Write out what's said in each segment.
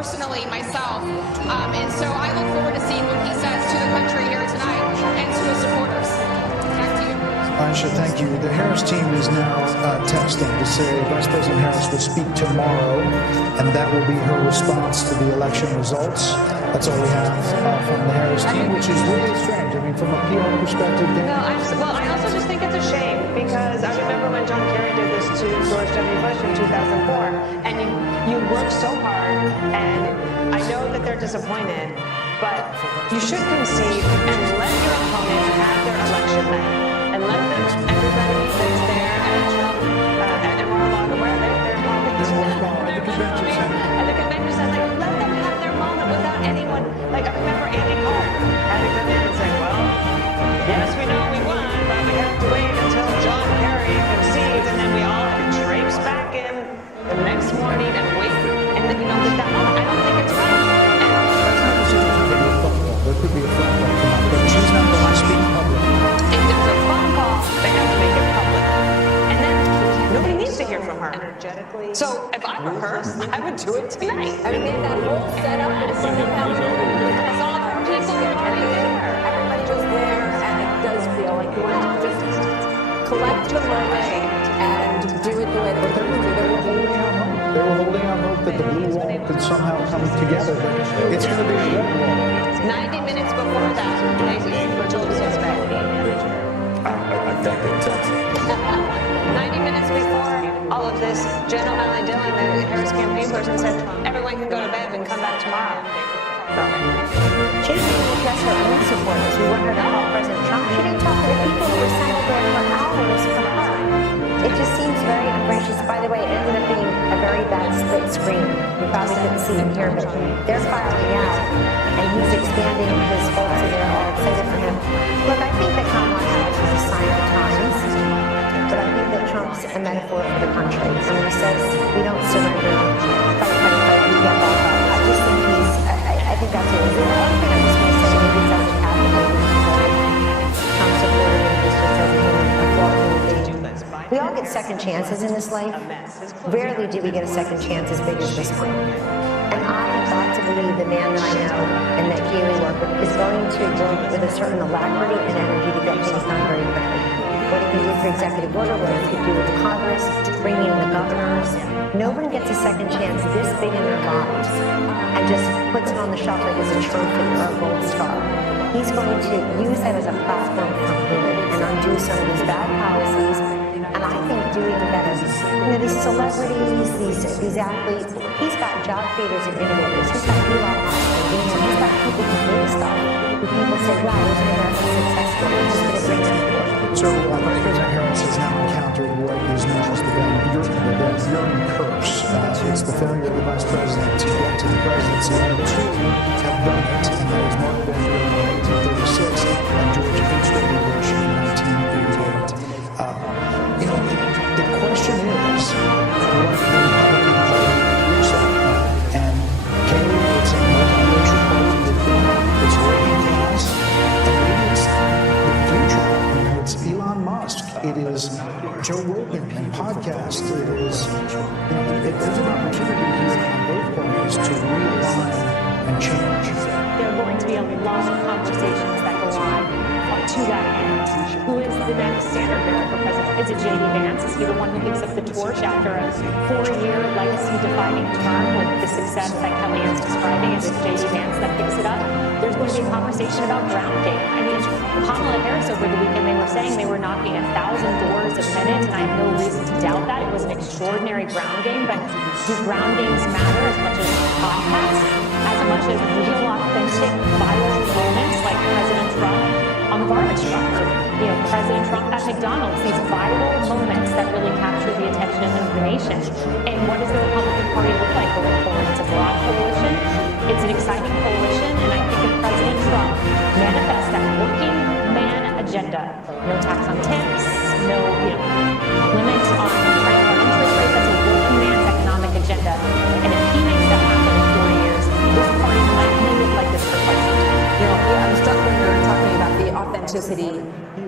personally myself. And so I look forward to seeing what he says to the country here tonight and to his supporters. Back to you. Aisha, thank you. The Harris team is now texting to say Vice President Harris will speak tomorrow, and that will be her response to the election results. That's all we have from the Harris team, which is really strange. I mean, from a PR perspective, Well, I also just think it's a shame because I remember when John Kerry did this to George W. Bush in 2004, and you work so hard, and I know that they're disappointed, but you should concede and let your opponent have their election night, and let them, everybody that's there at Mar-a-Lago, where they're involved at the convention center, like, let them have their moment without anyone. Like, I remember Andy Card had to come in and say, well, yes, we know we won, but we have to wait until John Kerry concedes, and then we all have to traipse back in the next morning and wait, and then, that moment, I don't think it's right. there could be a phone call tonight, but she's not going to speak publicly. If there's a phone call, they have to make it public. And then nobody needs to hear from her. So if I were her, I would do it tonight. I mean, that whole setup is so it's all our people already there. Everybody was there, and it does feel like you want to just collect the moment and do it the way that we're going to do it. They were holding out hope that the blue wall could somehow come together, but it's going to be a red wall. 90 minutes before that, they were told to suspect. I think it took 90 minutes before all of this, Jen O'Malley Dillon, the Harris campaign person, said everyone can go to bed and come back tomorrow. She didn't even address her own supporters. We wanted her to help President Trump. She didn't talk to the people who were sent there for hours for her. It just seems very ungracious. By the way, it ended up being a very bad split screen. You probably couldn't see them here, but they're filing out, and he's expanding his folks, and they're all excited for him. Look, I think that Kamala Harris is a sign of times, but I think that Trump's a metaphor for the country. And when he says we don't surrender, fight, we get back up. I just think I think that's what it is. The other thing I'm just going to say, maybe it doesn't happen, Trump supported him, just says we all get second chances in this life. Rarely do we get a second chance as big as this one. And I have got to believe the man that I know and that Haley worked with is going to work with a certain alacrity and energy to get things done very quickly. What he can do for executive order, what he can do with Congress, bringing in the governors. No one gets a second chance this big in their lives and just puts it on the shelf like it's a trophy or a gold star. He's going to use that as a platform for good and undo some of these bad policies. And I think doing better. These celebrities, these athletes, he's got job creators and innovators. He's got Elon Musk, he's got people who do stuff. Who people say, wow, those are American successful. He's just going to bring them forward. So Vice President Harris has now encountered what is known as the Urine curse. It's the failure of the Vice President to get to the presidency. Only two have done it, and that is Mark Van Buren in 1936 and George H.W. Bush in 1988. The question is, what the Republican Party looks like. And Haley, it's a multiracial party with it's working class, and maybe it's the future. It's Elon Musk. It is Joe Rogan and podcasts. It is, there's an opportunity here on both parties to realign and change. There are going to be a lot of conversations that go on to that end. Who is the next standard bearer for president? Is it J.D. Vance? Is he the one who picks up the torch after a 4-year legacy-defining term with the success that Kellyanne's describing? Is it J.D. Vance that picks it up? There's going to be a conversation about ground game. I mean, Kamala Harris over the weekend, they were saying they were knocking 1,000 doors a minute, and I have no reason to doubt that. It was an extraordinary ground game, but do ground games matter as much as podcasts, as much as real, authentic, viral moments like President Trump on the garbage truck, or President Trump at McDonald's, these viral moments that really capture the attention of the nation. And what does the Republican Party look like going forward? It's a broad coalition. It's an exciting coalition, and I think if President Trump manifests that working man agenda, no tax on tips, no limits on credit card interest rates, that's a working man's economic agenda. And if he makes that happen in 4 years, this party might look like this for quite some time. I'm struck when you're talking about the authenticity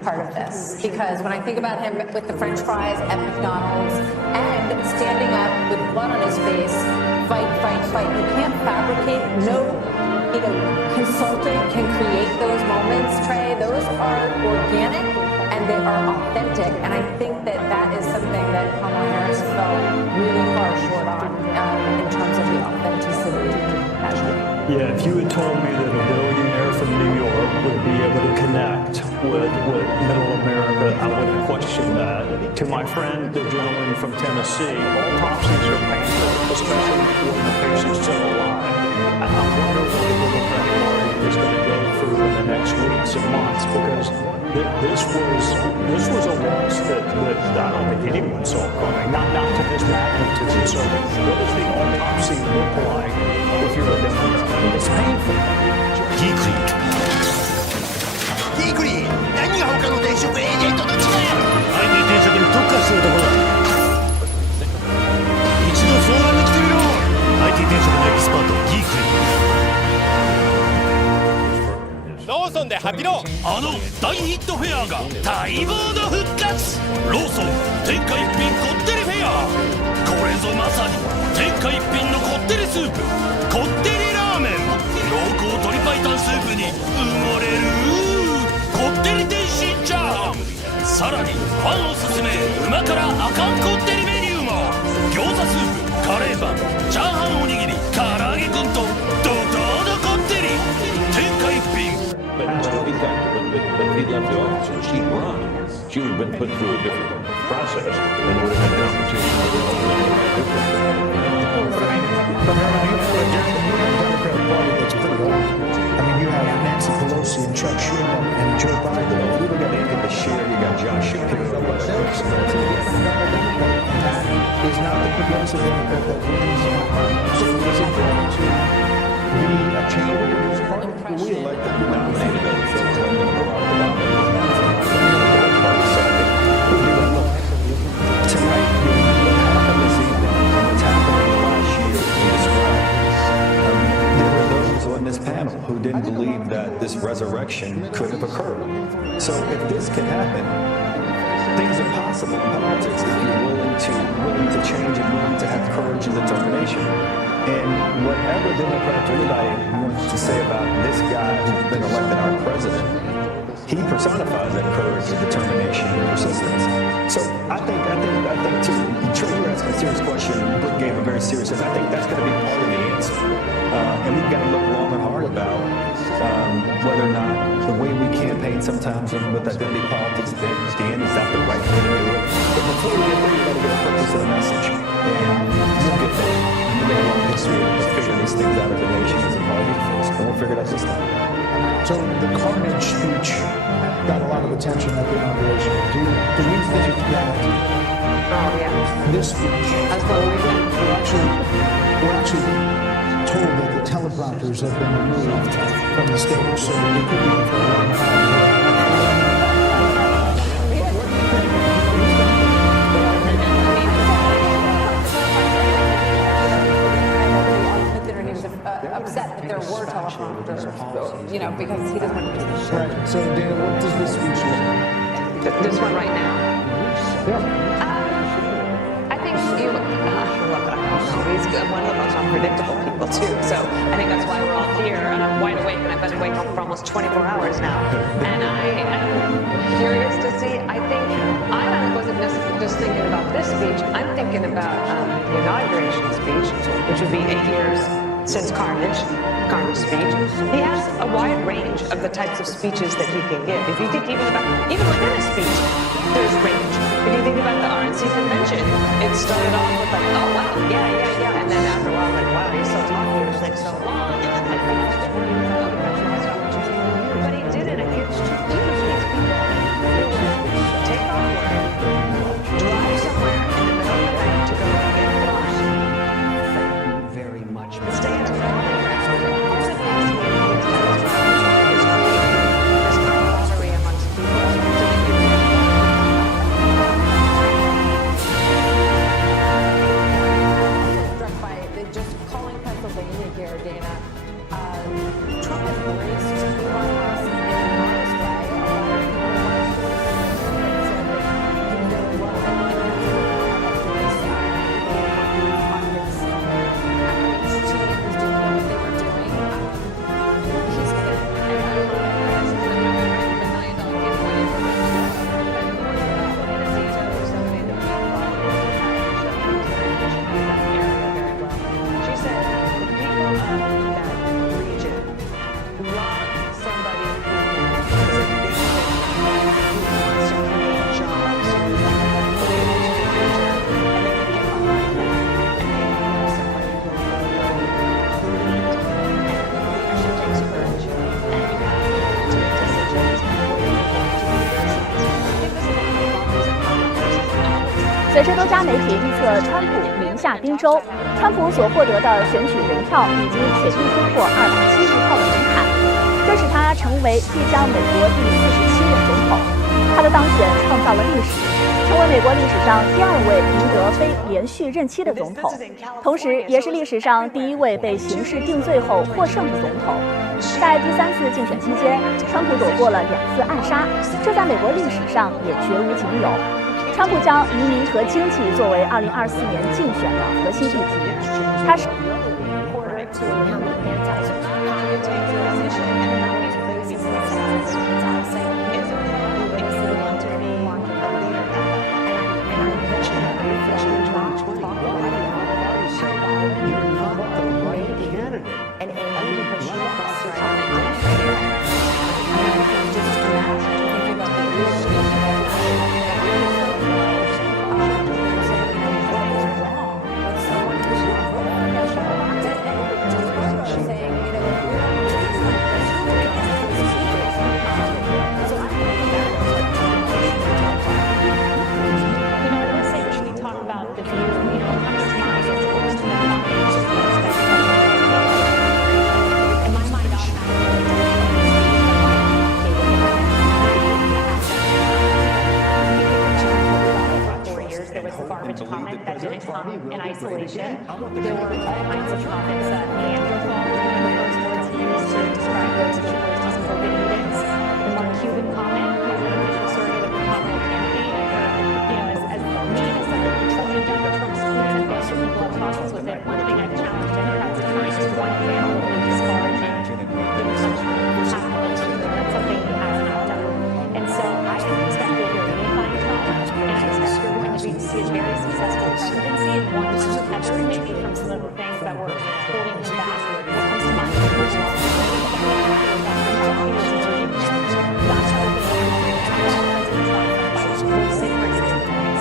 part of this, because when I think about him with the French fries at McDonald's and standing up with blood on his face, fight, fight, fight. You can't fabricate. No, consultant can create those moments, Trey. Those are organic and they are authentic. And I think that that is something that Kamala Harris fell really far short on in terms of the authenticity measure. Yeah, if you had told me that a billionaire from New York would be able to connect with middle America, I would have questioned that. To my friend, the gentleman from Tennessee, autopsies are painful, especially when the patient's still alive. I wonder what the Democratic Party is going to go through in the next weeks and months, because this was a loss that I don't think anyone saw coming, not to this magnitude. So what does the autopsy look like if you're a Democrat? It's painful. ギークリー、何が他の転職エージェントと違う。 IT 転職に特化しているところだ。一度相談に来てみろ。 IT 転職のエキスパートギークリー。ローソンでハピロー。あの大ヒットフェアが待望の復活。ローソン天下一品こってりフェア。これぞまさに天下一品のこってりスープ、こってりラーメン。濃厚鶏白湯スープに埋もれるこってり天津チャーハン。さらにファンおすすめうま辛あかんこってりメニューも。餃子スープ、カレーパン、チャーハンおにぎり、唐揚げくんとドドーのこってり天下一品。 But he left the office and she'd run. She would have been put through a different process and would have had an opportunity to do different. But you have a Democratic Party that's pretty old. I mean, you have Nancy Pelosi and Chuck Schumer and Joe Biden. You got Andy Beshear, you got Josh Shapiro. That is not the progressive Democrat that wins. So it is important to be a chamber of his party. We elected, nominated Phil Clinton, Barack Obama. Tonight, what happened this evening, and what's happening last year in this round, there were those on this panel who didn't believe that this resurrection could have occurred. So if this can happen, things are possible in politics if you're willing to change and willing to have courage and determination. And whatever Democrats or anybody wants to say about this guy who's been elected our president, he personifies that courage and determination and persistence. So I think too, Trey, you're asking a serious question. Britt gave a very serious answer. I think that's going to be part of the answer. And we've got to look long and hard about whether or not the way we campaign sometimes with identity politics at the end, is that the right way to do it? But before we get there, we've got to get a purpose of the message. And we'll get there. We've got a long history of figuring these things out as a nation, as a party, and we'll figure it out this time. So the carnage speech got a lot of attention at the inauguration. Do we think that this speech, we're actually told that the teleprompters have been removed from the stage, so we could be in for a long time. Upset that there were teleprompters, because he doesn't want to do this shit. Right. So, Dana, what does this speech look? This one right now. Yeah. I think look, I don't know. He's one of the most unpredictable people too. So I think that's why we're all here, and I'm wide awake, and I've been awake for almost 24 hours now. And I am curious to see. I think I wasn't just thinking about this speech. I'm thinking about the inauguration speech, which would be 8 years since Carnage speech. He has a wide range of the types of speeches that he can give. If you think even within a speech, there's range. If you think about the RNC convention, it started off with like, oh wow, yeah, and then after a while, like, wow, he's still talking, it's like so long, and then but he did it, and it's beautiful. These people take off work, drive somewhere in the middle of the night to go and get lunch. Very much. Stay at a Struck by just calling Pennsylvania here, Dana. 随着多家媒体预测川普名下宾州，川普所获得的选举人票已经铁定突破270票的门槛，这使他成为即将美国第47任总统。他的当选创造了历史，成为美国历史上第2位赢得非连续任期的总统，同时也是历史上第1位被刑事定罪后获胜的总统。在第3次竞选期间，川普躲过了2次暗杀，这在美国历史上也绝无仅有。川普将移民和经济作为2024年竞选的核心议题。他是。comment that didn't come in isolation. There were all kinds of comments that Neanderthal was one of the first words he used to describe those some COVID meetings. The Mark Cuban comment, who was an official surrogate of the McConnell campaign, and her, as mean as some of the controlling Donald Trump's tweets and Facebook people have talked with it. One thing I've challenged Democrats at times is one example of disparaging the resumption of capital. That's something he has not done. And so I expect you'll hear a unifying tone, and I expect you're going to see a very successful presidency and one to tether maybe from some of the things that were holding him back. What comes to mind is the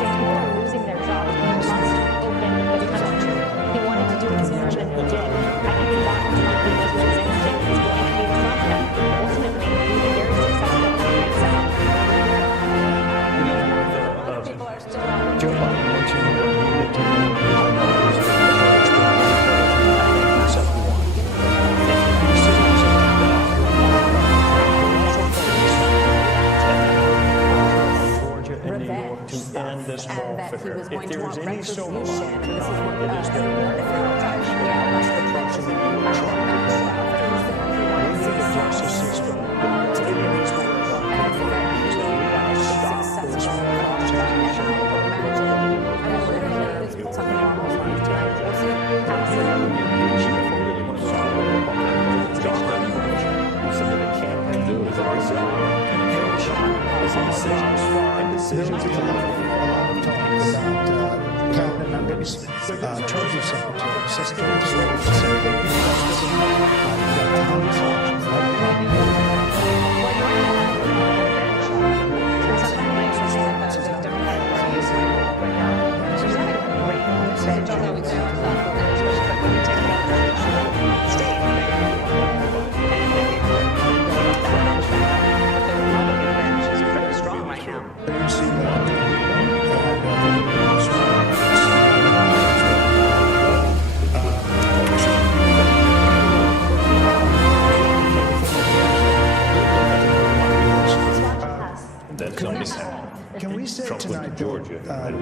people are losing their jobs. We must open the country. He wanted to do it sooner than he did. I think he got his money was his instinct. He's going to be Trump that ultimately will be very successful in the next second. Joe Biden mentioned that unity Georgia and New York to end this warfare. If there is any silver lining tonight, it is that we need a justice system that really needs to work on reforms, that we got to stop this prosecution. There's a lot of talk about cabinet members, Treasury Secretary, Secretary of Can we say tonight, Georgia, that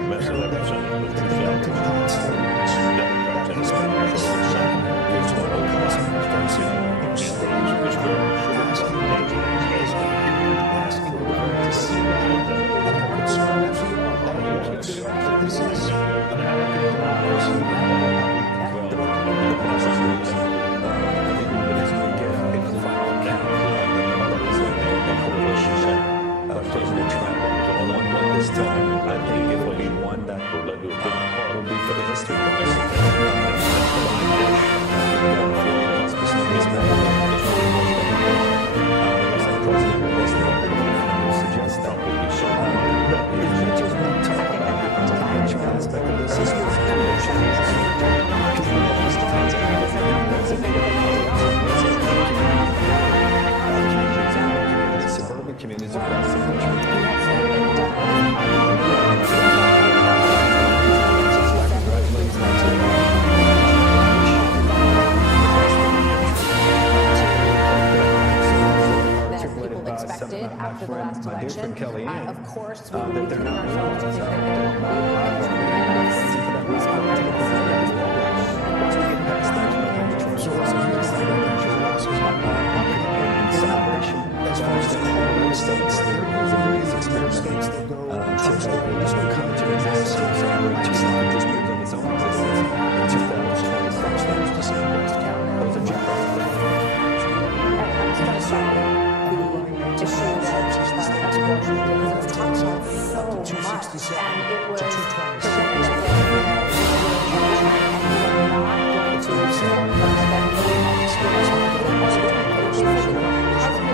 communities across the country. Kellyanne, of course, we that will be they're taking not ourselves to realizing their once we get past that, in celebration, as far as the whole states, the greatest experience to come to exist and celebrate just because of its own existence in 2026. Those are Jim Crow. the issue that abortion was talked about so much, and it was presented as a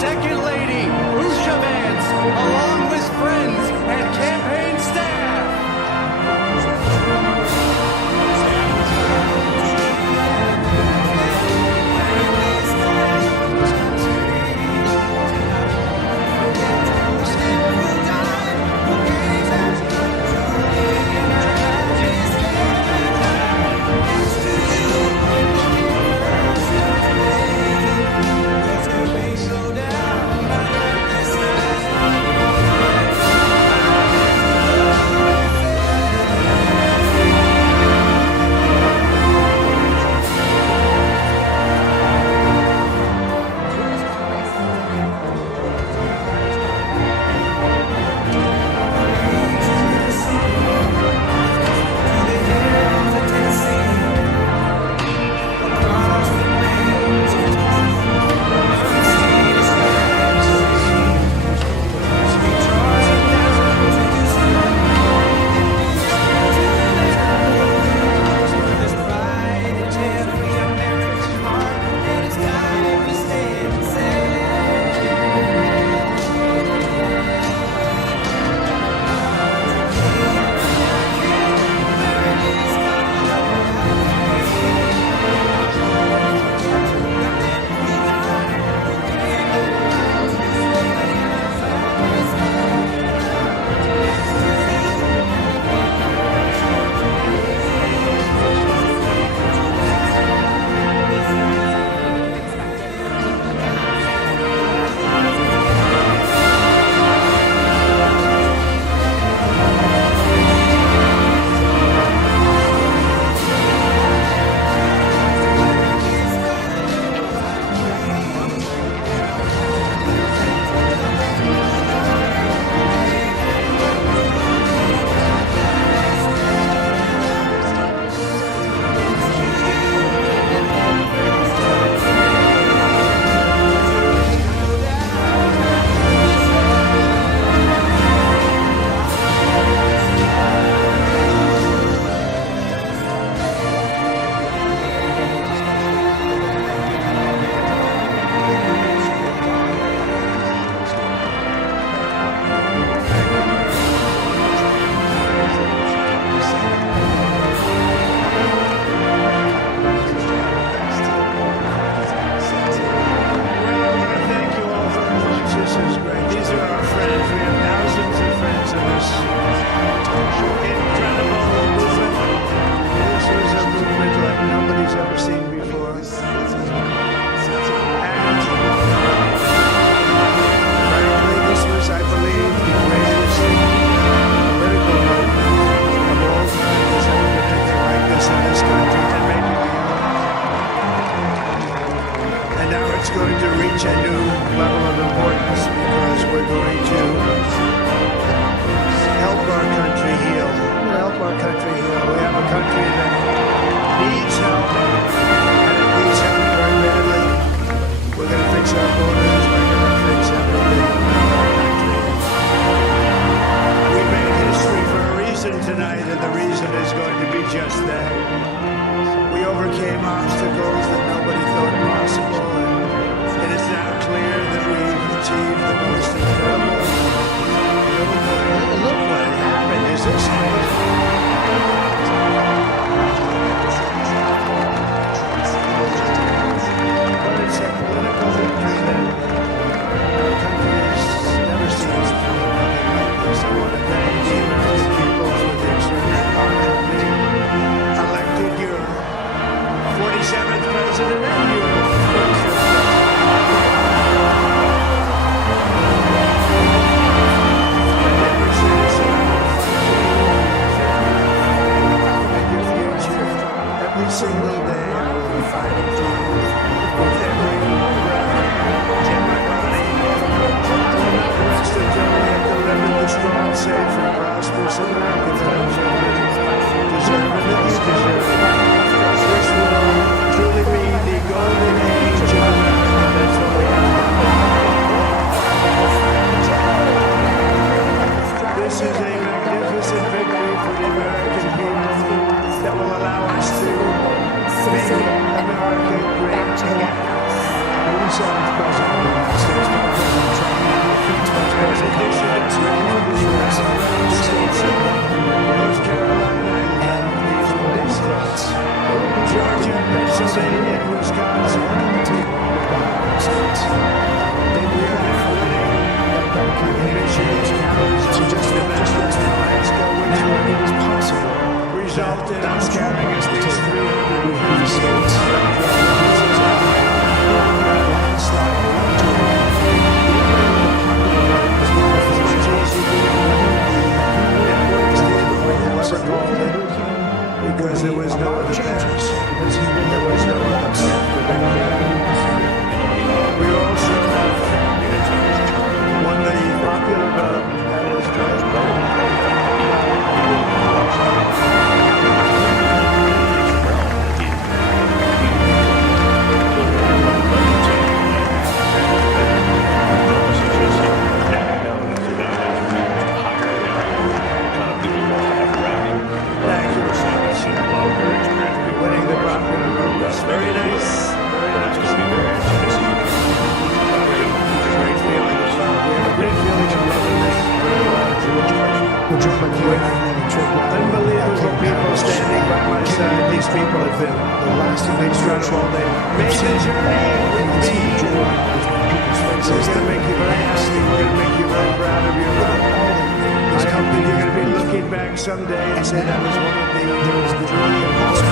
Second Lady Usha Vance, along with friends and campaign staff. Pennsylvania and Wisconsin. Now it is possible Resulted in scaring us these 350 states. Because there was no other chances. There was no other path for them. We also have won the popular vote. That is winning the popular vote was very nice. Very nice. Great feeling of love. We have a great feeling of love in this very large unbelievable people standing by my side. These people have been the last of these drugs all day. Made the journey with me. It's going to make you very happy. We're going to make you very proud of your love. I hope that you're going to be looking back someday and say that was one of the truly important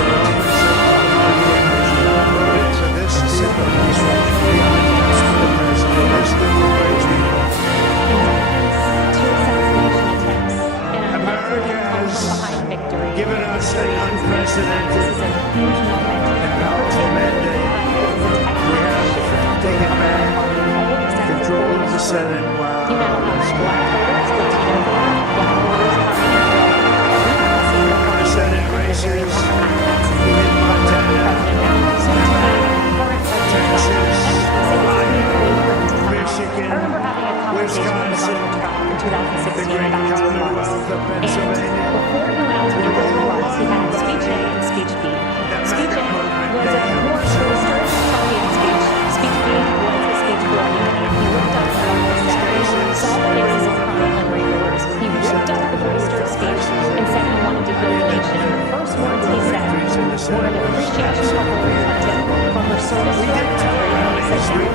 moments of this simple America has given us an unprecedented and powerful mandate. We have taken back control of the Senate while the Senate races in Montana, Texas, Ohio, Michigan, Wisconsin, the great Commonwealth of Pennsylvania. Before he went out to do what he was, he had Speech A and Speech B. Speech A was a more boisterous Trumpian speech. Speech B was a speech for unity. He ripped up solid cases of crime and regulars. He ripped up the boisterous speech and said he wanted to heal the nation. And the first words he said were an appreciation for Hillary Clinton for her service to our country. He said now it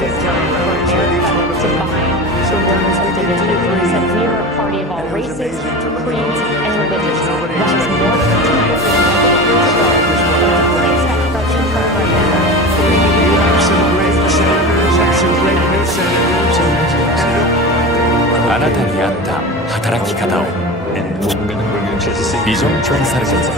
is time for America to bind the wounds of division. He said we are a party of all races, creeds, and religions. That is more than tonight than 8 years ago. But to place that President Trump right now, You have some great senators and some great new senators. あなたに合った働き方をビジョンコンサルティング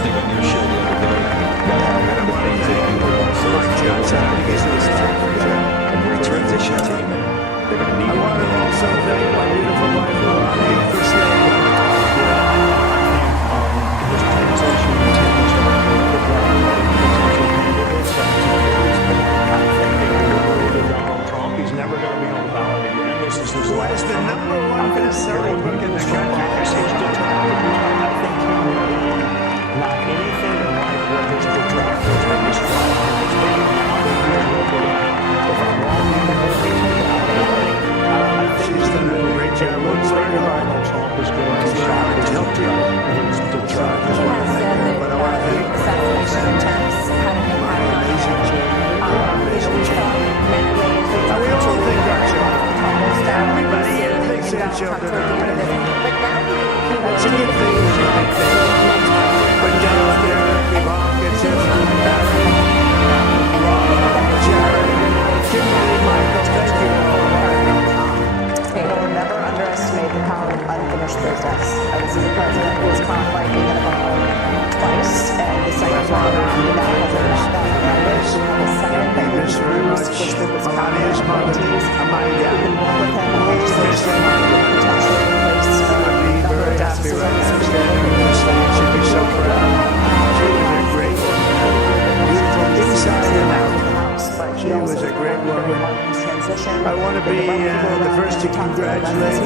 I want to be the first to congratulate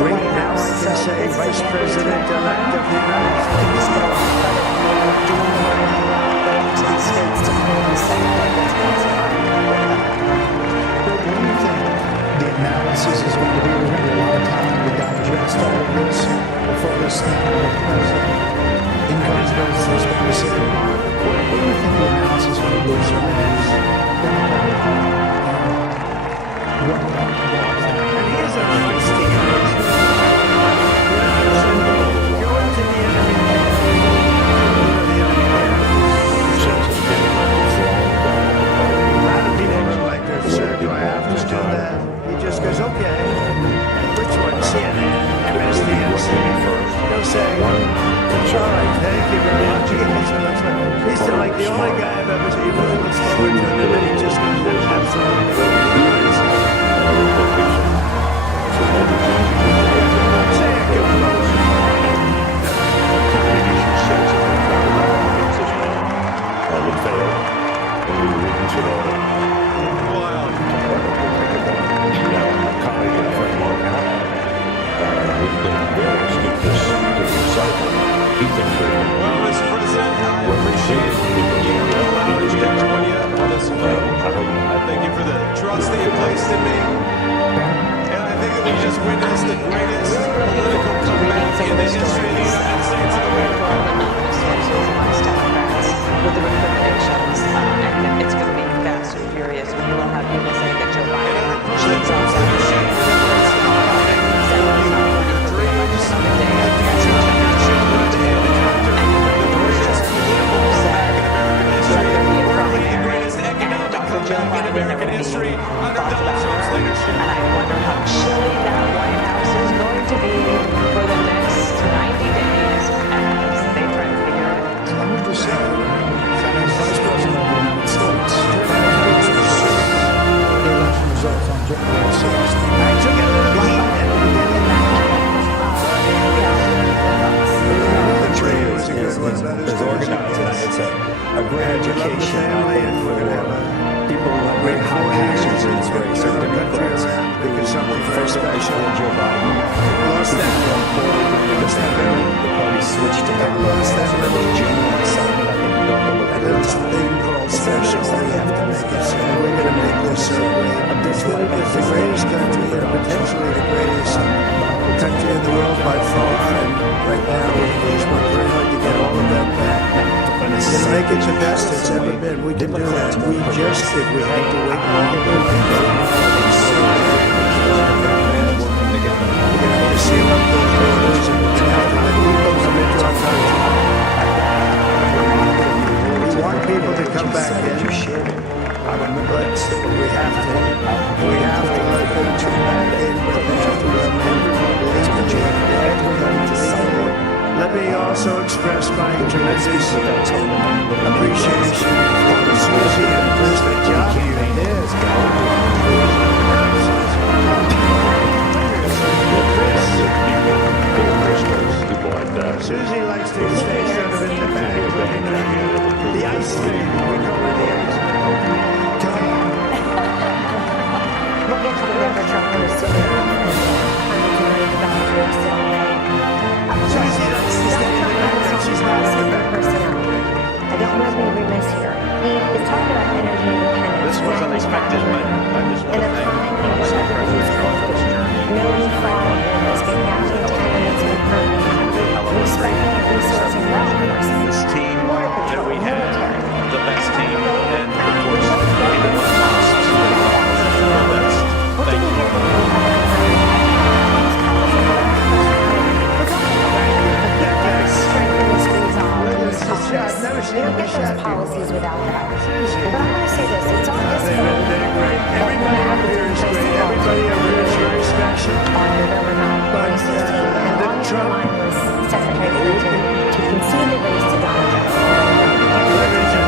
right now, I can say, Vice President-elect of the United States. The analysis is going to be, we're going to be a lot of time to digest all of this before this president incomes goes Mississippi. What do you think the analysis of the blue side is? And he is a feisty guy. Go into the enemy camp. A lot of people are like this, sir, do I have to do that? He just goes, okay. Which one? CNN, MSDNC. He'll say, all right, thank you very much. He's like the only guy I've ever seen. He really looks forward to it, and then he just goes, absolutely. Well, Mr. President, I appreciate you allowing me to join you on this field. I thank you for the trust that you placed in me. And I think that we just witnessed the greatest political comeback in the history of the United States of America. With the recriminations, and it's going to be fast and furious. You will have people saying that Joe Biden should drop American history under Donald Trump's leadership. And I wonder how chilly that White House is going to be for the next 90 days as they try to figure it out. Let me just say, as Vice President of the United States, the election results on January 6th. I took it a little heat at the beginning. The trade was a good one. It's organized, and it's a great education, I think, for people who have great high passions in this race or Democrats who first supported Joe Biden. Lost that Because the party switched to that. Lost that January 2nd, I think, don't know what And there's a thing called special. We have to make it so. We're going to make this so great. It's going to be the greatest country, and potentially the greatest country in the world by far. And right now, we're working very hard to get all of that back. And make it the best it's ever been. We can do that. We just did. We had to wait longer. We're going to have to seal up those borders and have to let people come into our country. We want people to come back in. But we have to let them come back in. But they have to remember Let me also express my tremendous appreciation for Susie and Chris, the job you did. Susie likes to stay sort of in the back. The ice thing, we call it the ice thing. We'll get to the river trucker soon. She's not in the back. I don't want to be remiss here. He is talking about energy independence. This was unexpected, but I just want to thank Vice President this journey. No new fraud is getting out of the independence we currently have. Respecting and resourcing law enforcement. This team that we had, the best team, and of course, even my boss, the best. Thank you. We don't get those policies without that. But I want to say this, it's on this They're great. Everybody over here is great. Everybody over here is very special. On November 9th, 2016, and on the line was Secretary Clinton to concede the race to Donald Trump.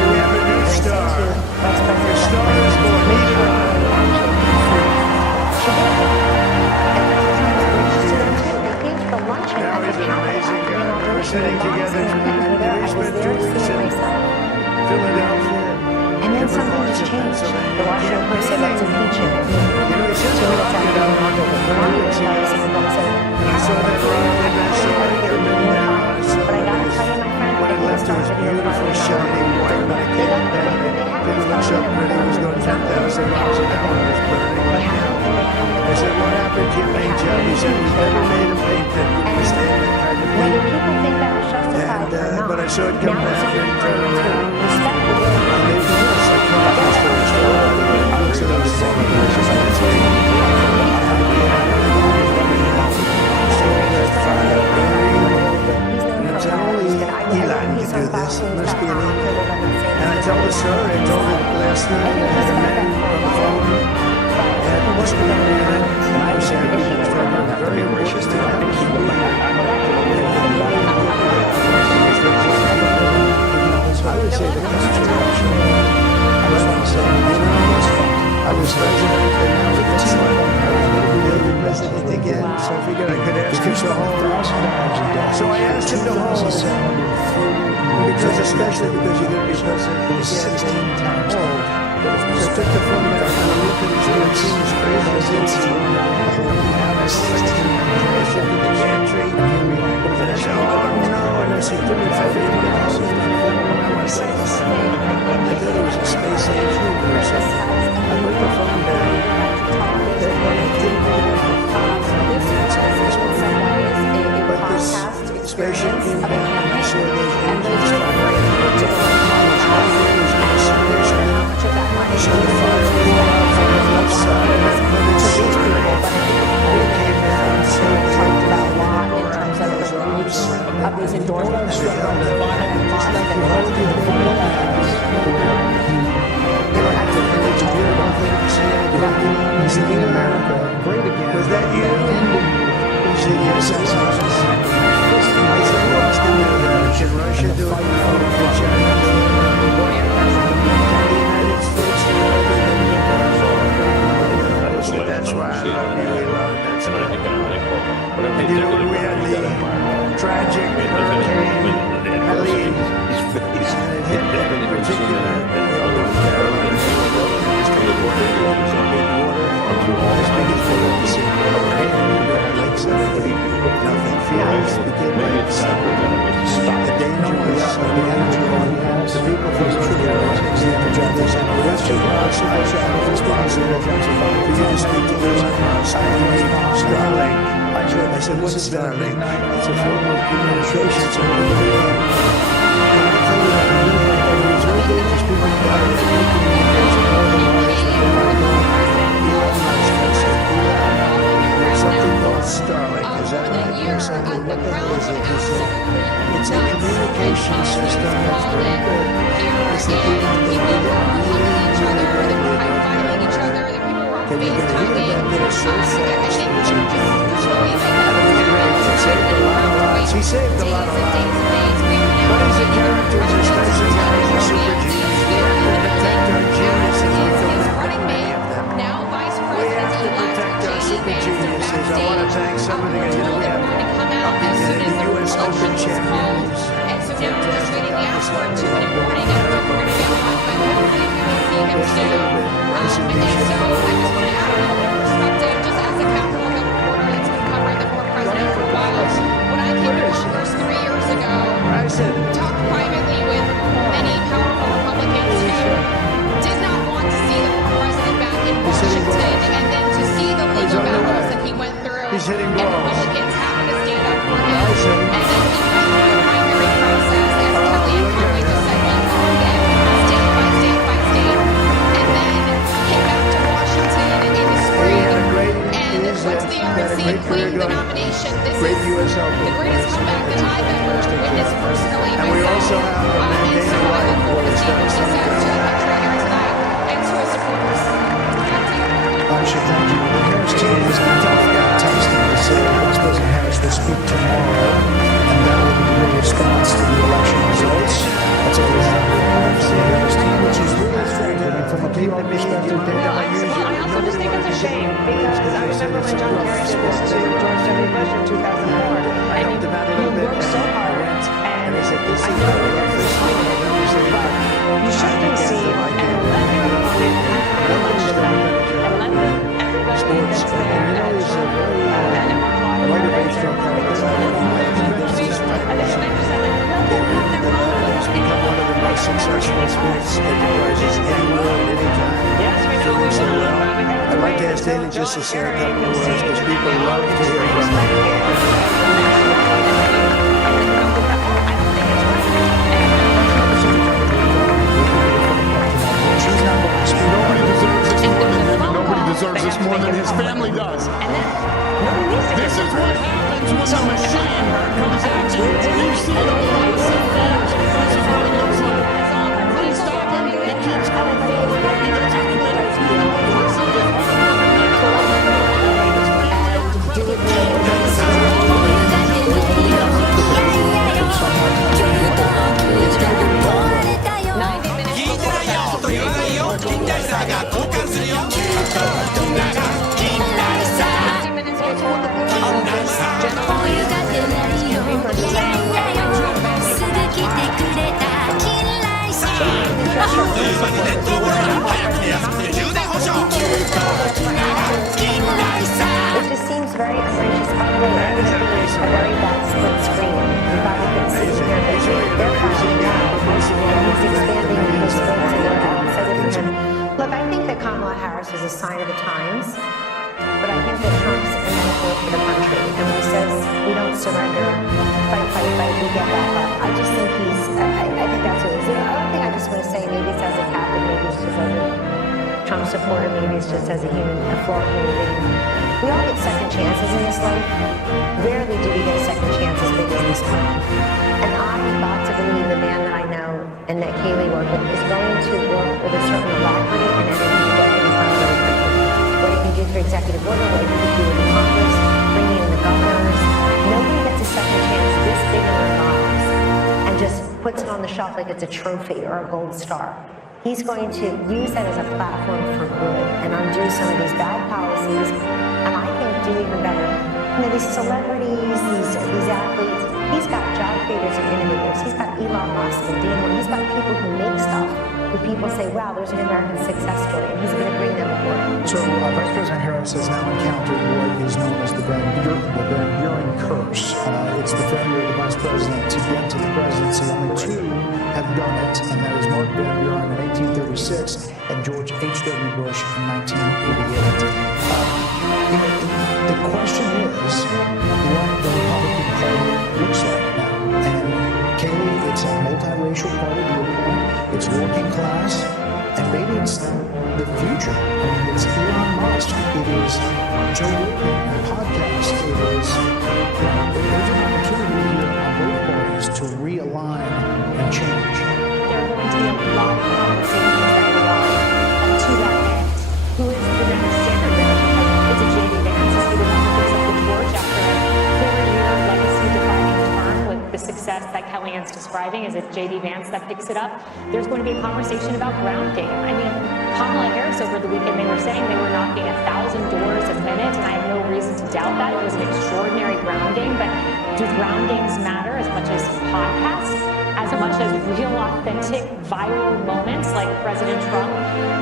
We have a new star. Your star is born. Now he's an amazing guy. We were sitting together tonight. We spent 2 weeks in Philadelphia. And then something just changed. The Washington Post said, let's impeach him. You know, he says a lot about and I saw that rally and I saw it come in now. But I gotta tell you, my friend, When it left, it was beautiful, shiny white. When it came back, it didn't look so pretty. It was going 10,000 miles an hour. It was burning like hell. I said, what happened to your paint job? He said, we've never made a paint that would withstand that kind of whether heat. people think that was justified or not. But I So it Now comes it's down only and time turn to around. respect the will of And they do this, like Trump history is for I would say that's the and it's only Elon can do this. It must be an Elon. And I told the story. I told it last night. I had a man on the phone. And it must be an Elon. And I was saying, people have to be gracious to them. I would say the Constitution. I was going to say, I was president and now with the team. I was the president again. So I figured I could ask him to hold. So I asked him to hold. Because especially because you're going to be president again. So I took the phone back and I looked at his good seems crazy. I said, the gantry. And I said, oh no. And I said, give me 5 minutes. I thought it was a space age rumor or something. I put the phone down. Then when I did but this spaceship came down and I saw those engines firing. So the fire blew out from the left side and put its speed. It came down and so it talked about a lot in terms of the release of these endorsements. Making America great again. Was that you? He said, yes, I said, who else can do that? Can Russia do it? Can China do it? Can the United States do it? That's why I love you, Elon. That's right. And you know when we had the tragic hurricane Helene, and it hit that particular as big as balloons, lakes and nothing feels became lakes. The danger was the energy the people from the true the energy the rest of us are responsible for you to speak to us. Starlink. I said, what's Starlink? It's a form of communication. So and I'll tell you that it's very dangerous people something called Starlink. Is that right? Or something? What the hell is it? It's a communication system that's very good. It's the people that do Can you get a hear that little so fast? He saved a lot of lives. But he's a character, especially now he's a super genius. We have to protect our geniuses. We don't have many of them. We have to protect our super geniuses. I want to thank somebody. You know, we have the U.S. Open champions. And so now we're just waiting the hour for 2 in the morning. I don't know if we're going to get one, but hopefully we will see him soon. And so I just want to add a little bit of perspective, just as a Capitol Hill reporter that's been covering the former president for a while. When I came to Congress 3 years ago, I talked privately with many powerful Republicans who did not want to see the former president back in Washington, and then to see the legal battles that he went through, and Republicans having to stand up for him, and then he went through the primary process, as Kelly and Conway just said, he won it state by state by state, and then came back to Washington in the spring, and went to the RNC and claimed the nomination. This is the greatest comeback that I've ever witnessed personally myself, and so I look forward to seeing what he says to the country here tonight, and to his supporters. Back to you. I should thank you. The Harris team is going to texting to say Vice President Harris will speak tomorrow, and that will be the response to the election results. That's all we have. The Harris team, which is really frustrating from a PR perspective. I also just think it's a shame because I remember when John Kerry did this to George W. Bush in 2004, and you worked so hard, and I know that you're disappointed, but you should concede and let him have lunch tonight, and let everybody that's there at Trump and Mar-a-Lago and then just let them have their moments. One of the most successful sports enterprises anywhere at any time. Yes, we know Doing so well. I'd like to ask Danny just to say a couple of words because people love to hear from him. I don't think it's right. this more than his family does. This is what happens when the machine comes at you. You see it over the last 7 years. This is what it looks like. Couldn't stop him. He keeps coming forward. He doesn't quit. It just seems very ungracious. By the way, I'm going to be a very bad split screen. You probably couldn't see here, but they're finding out that he's expanding his votes and they're all excited for him. Look, I think that Kamala Harris is a sign of the times, but I think that Trump's a metaphor for the country. And when he says we don't surrender, fight, fight, fight, we get back up. I just think I think that's what it is. The other thing I just want to say, maybe it's as a Catholic, maybe it's just as a Trump supporter, maybe it's just as a flawed human being. We all get second chances in this life. Rarely do we get a second chance as big as this one. And I've got to believe the man that I know and that Kayleigh worked with is going to work with a certain alacrity and energy to get things done very quickly. What he can do through executive order, what he can do with the Congress, bringing in the governors. Nobody gets a second chance this big in their lives and just puts it on the shelf like it's a trophy or a gold star. He's going to use that as a platform for good and undo some of these bad policies, and I think do even better. You know, these celebrities, these athletes, he's got job creators and innovators. He's got Elon Musk and Dino, and he's got people who make stuff, who people say, wow, there's an American success story, and he's going to bring them aboard. So Vice President Harris has now encountered what is known as the Van Buren curse. It's the failure of the Vice President to get to the presidency. Only two have done it, and that is Mark Van Buren in 1836 and George H.W. Bush in 1988. The question is what the Republican Party looks like now. And Kayleigh, it's a multiracial party to your point. It's working class, and maybe it's the future. I mean, it's Elon Musk. It is Joe Rogan and podcast. It is, there's an opportunity here on both parties to realign and change. There are going to be a lot of conversations that go on to that end. Who is the next standard bearer? Is it J.D. Vance? Is he the one who picks up the torch after a 4-year legacy-defining term with the success that Kellyanne's describing? Is it J.D. Vance that picks it up? There's going to be a conversation about ground game. I mean, Kamala Harris over the weekend, they were saying they were knocking 1,000 doors a minute, and I have no reason to doubt that. It was an extraordinary ground game, but do ground games matter as much as podcasts? As much as real, authentic, viral moments like President Trump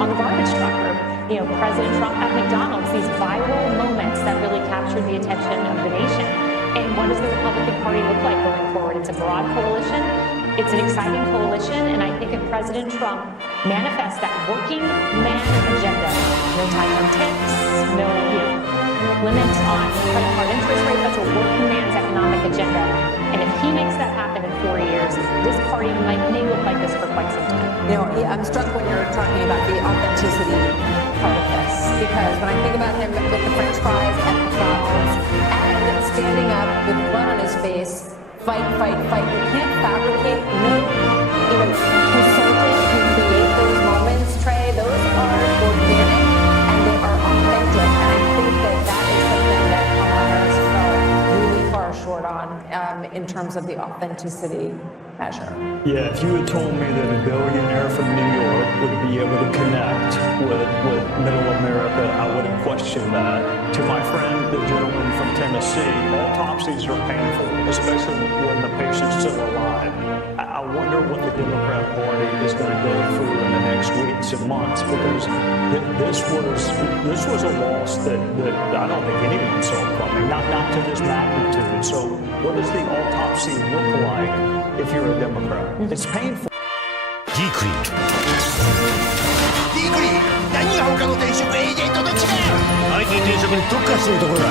on the garbage truck or, President Trump at McDonald's, these viral moments that really captured the attention of the nation. And what does the Republican Party look like going forward? It's a broad coalition. It's an exciting coalition. And I think if President Trump manifests that working man agenda, no time on tips, no limits on credit card interest rate, that's a working man's economic agenda. And if he makes that happen in 4 years, this party may look like this for quite some time. I'm struck when you're talking about the authenticity part of this, because when I think about him with the French fries at McDonald's and standing up with blood on his face, fight, fight, fight. You can't fabricate. No, consultant can create those moments, Trey. Those are organic and they are authentic. And I think that is something that Kamala Harris fell really far short on in terms of the authenticity measure. Yeah, if you had told me that a billionaire from New York would be able to connect with middle America, I would have questioned that. To my friend, the gentleman from Tennessee, autopsies are painful, especially when the patient's still alive. I wonder what the Democrat Party is going to go through in the next weeks and months, because this was a loss that I don't think anyone saw coming, not to this magnitude. So what does the autopsy look like if you're a Democrat? It's painful. ギークリー何が他の転職エージェントと違う IT 転職に特化しているところだ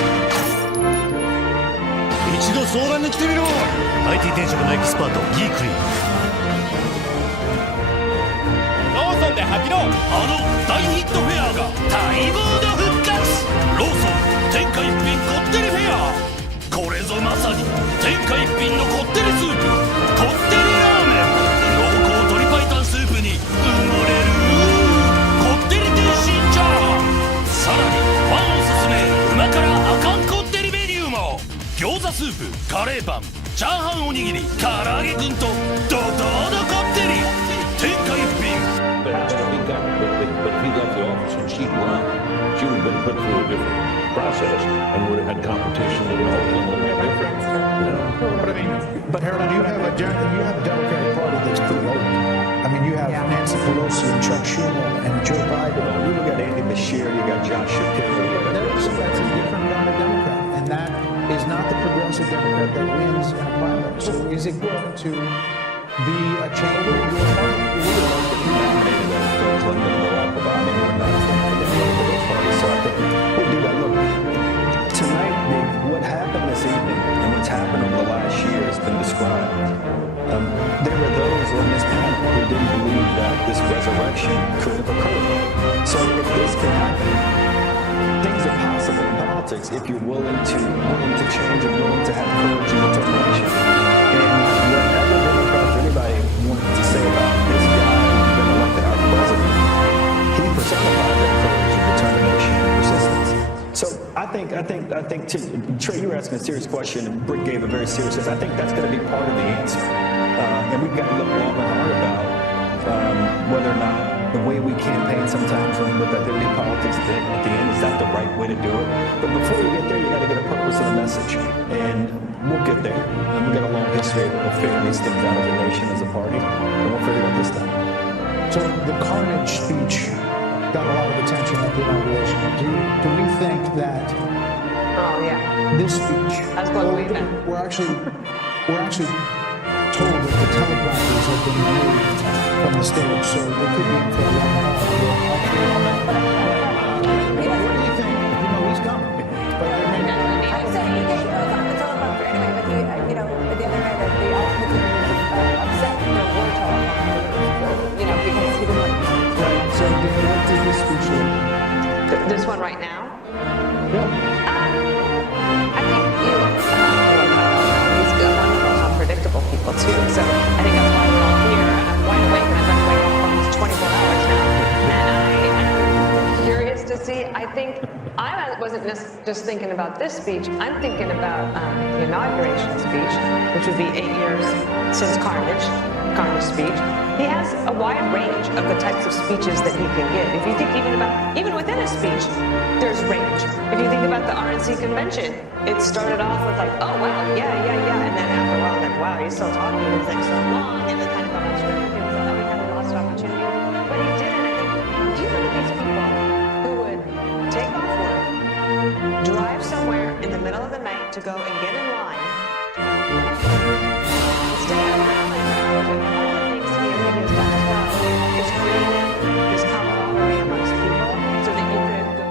一度相談に来てみろ IT 転職のエキスパートギークリーローソンで吐きろあの大ヒットフェアが待望の復活天下一品こってりフェアこれぞまさに天下一品のこってりスープこってりラーメン濃厚鶏白湯スープに埋もれるこってり天津チャーハンさらにファンおすすめうま辛あかんこってりメニューも餃子スープカレーパンチャーハンおにぎり唐揚げくんとドドーのこってり天下一品 But if he got the office and she'd run, she would have been put through a different process and would have had competition and all things would have been different. But I mean, but Harold, you have a Democratic Party that's pretty old. I mean, you have Nancy Pelosi and Chuck Schumer and Joe Biden. You got Andy Beshear, you got Josh Shapiro. That's a different kind of Democrat, and that is not the progressive Democrat that wins in a primary. So is it going to be a change in your party? Clinton and Barack Obama who are not from the Democratic Party. So I think we'll do that. Look, tonight, what happened this evening and what's happened over the last year has been described. There were those on this panel who didn't believe that this resurrection could have occurred. So if this can happen, things are possible in politics if you're willing to change and willing to have courage and determination. And whatever Democrats or anybody wanted to say about this guy who's been elected our president, he personified that courage and determination and persistence. So I think Trey, you were asking a serious question, and Britt gave a very serious answer. I think that's going to be part of the answer. And we've got to look long and hard about whether or not the way we campaign sometimes with identity politics at the end, is that the right way to do it? But before you get there, you got to get a purpose and a message. And we'll get there. And we've got a long history of figuring these things out as a nation, as a party. And we'll figure it out this time. So the Carnage speech got a lot of attention at the inauguration. Do we think that this speech, we're actually told that the teleprompters have been removed from the stage, so we could be in for a long haul. What do you think? You know, he's coming. But I'm saying he was on the teleprompter anyway, but he, the other night at the upset there were teleprompters, because he didn't like. Right. So, Dan, what does this speech look? This one right now? Yeah. I think he's one of the most unpredictable people too. So I think that's why we're all here. And I'm wide awake, and I've been awake for almost 24 hours now. And I'm curious to see. I think I wasn't just thinking about this speech. I'm thinking about the inauguration speech, which would be 8 years since Carnage speech. He has a wide range of the types of speeches that he can give. If you think even within a speech, there's range. If you think about the RNC convention, it started off with like, oh wow, yeah, and then after a while, like, wow, he's still talking, it's like so long, and then kind of got off script, and people thought, oh, we kind of lost opportunity. But he did, and I think, do you look at these people who would take off work, drive somewhere in the middle of the night to go and get in line, stay out of the line, has done as well is created this camaraderie amongst people so that you could go.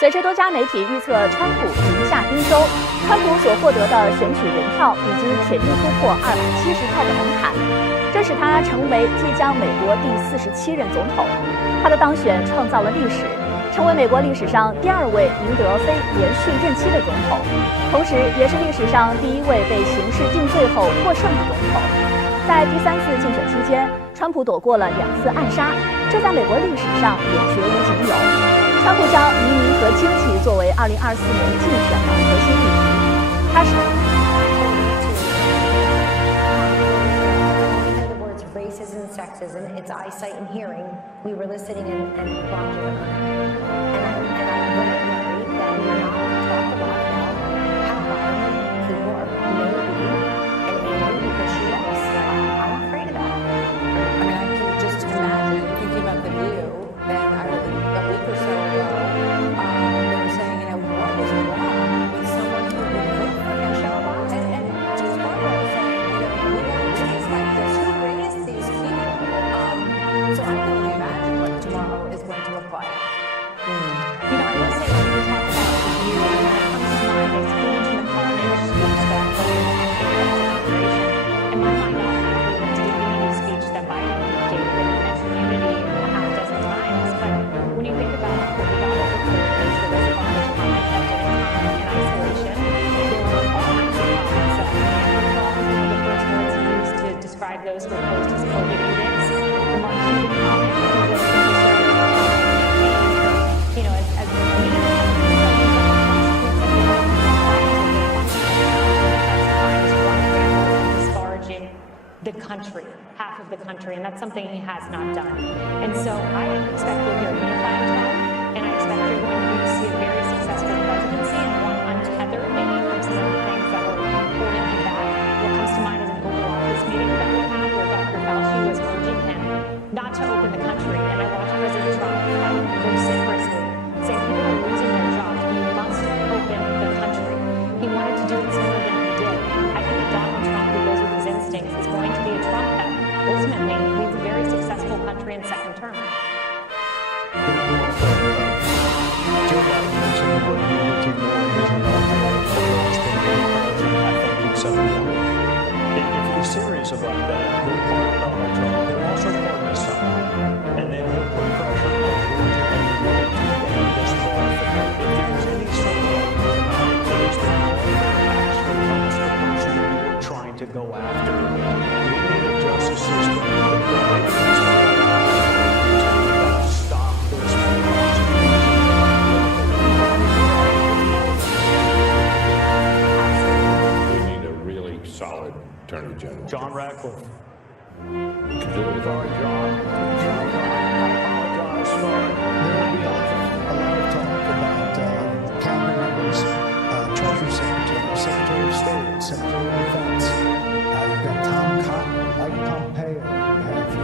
随着多家媒体预测川普赢下宾州，川普所获得的选举人票已经铁定突破270票的门槛，这使他成为即将美国第47任总统。他的当选创造了历史，成为美国历史上第2位赢得非连续任期的总统，同时也是历史上第1位被刑事定罪后获胜的总统。在第3次竞选期间，川普躲过了2次暗杀，这在美国历史上也绝无仅有。川普将移民和经济作为2024年竞选的核心议题。他是。Racism, sexism, it's eyesight and hearing. We were listening and blocking them. And I'm very worried that we are not talk a lot about how violent people may be and angry because she lost. I'm afraid of that. I mean, I can just imagine thinking about the View, and a week or so ago, they were saying, what was wrong with someone who would vote for Michelle Obama? And just Barbara was saying, we weren't raised like this. Who raised these people? So I can only imagine what tomorrow is going to look like. I will say when we talk about the View, what comes to mind is you mentioned the carnage speech that in my mind, automatically went to the unity speech that Biden gave, and he mentioned unity a half dozen times. But when you think about what we got over COVID, is there was a bunch of time that didn't come in isolation. There were all kinds of comments that Neanderthals were one of the first words he used to describe those who opposed his COVID edicts. The Mark Cuban comment, who was the as disparaging the country, half of the country, and that's something he has not done. And so I expect you'll hear a unifying tone, and I expect you're going to see a very successful presidency and one untethered maybe from some of the things that were holding him back. What comes to mind is an Oval Office meeting that we had where Dr. Fauci was urging him not to open the country, and I watched President Trump fight vociferously, saying people are losing their jobs. We must open the country. He wanted to do it sooner than he did. I think that Donald Trump, who goes with his instincts, is going to be a Trump that ultimately leads a very successful country in second term. Joe Biden mentioned the word unity more than he's I think he said more. If he's serious about that, he'll pardon Donald Trump. He'll also pardon his son. And then he'll put pressure on Georgia and New York to ban this law. If there's any sort of economic case that actually helps the person that you were trying to go after, we need a justice system that provides stop this solid Attorney General. John Ratcliffe. Could do it. Sorry, John. I apologize for There will be a lot of talk about cabinet members, Treasury Secretary, Secretary of State, Secretary of Defense. You've got Tom Cotton, Mike Pompeo.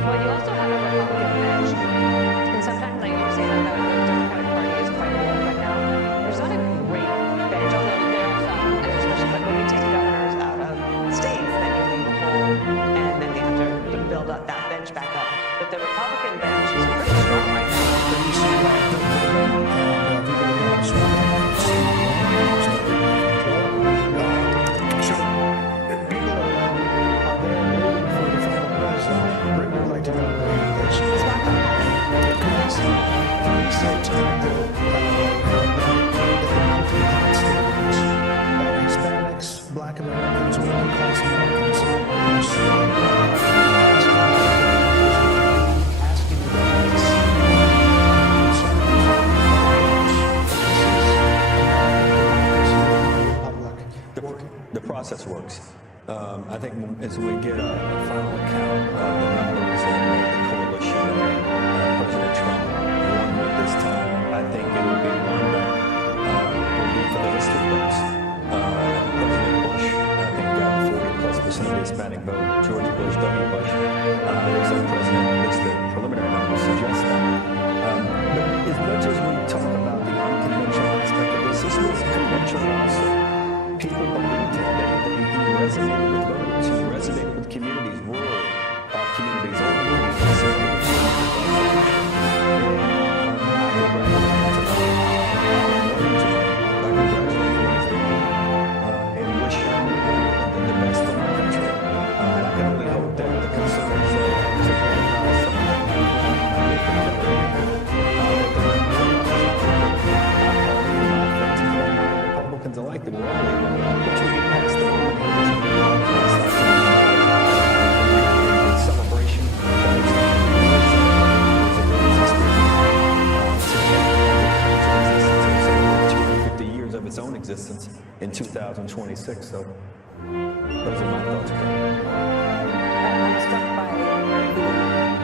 Well, you also have a Republican bench, and sometimes I hear say that the Democratic Party is quite old right now. There's not a great bench, although there are some, and especially when you take governors out of states, then you leave a hole, and then they have to build up that bench back up. But the Republican bench is pretty strong right now. You see that and everybody else So people are there waiting for the former president. Rick would like to know where he is. It's not done. Can we say tonight that Hispanics, Black Americans, middle-class Americans are asking the government to see The process works. I think as we get a final account of the numbers and the coalition that President Trump won with this time, I think it will be one that will be for the history books. President Bush, I think, got 40+% of the Hispanic vote. George Bush, W. Bush, looks like President, at least the preliminary numbers suggest that. But as much as we talk about the unconventional aspect of this was conventional also. People believed him. He resonated with voters. He resonated with communities, rural communities, urban communities. existence in 2026. So those are my thoughts. I'm struck by the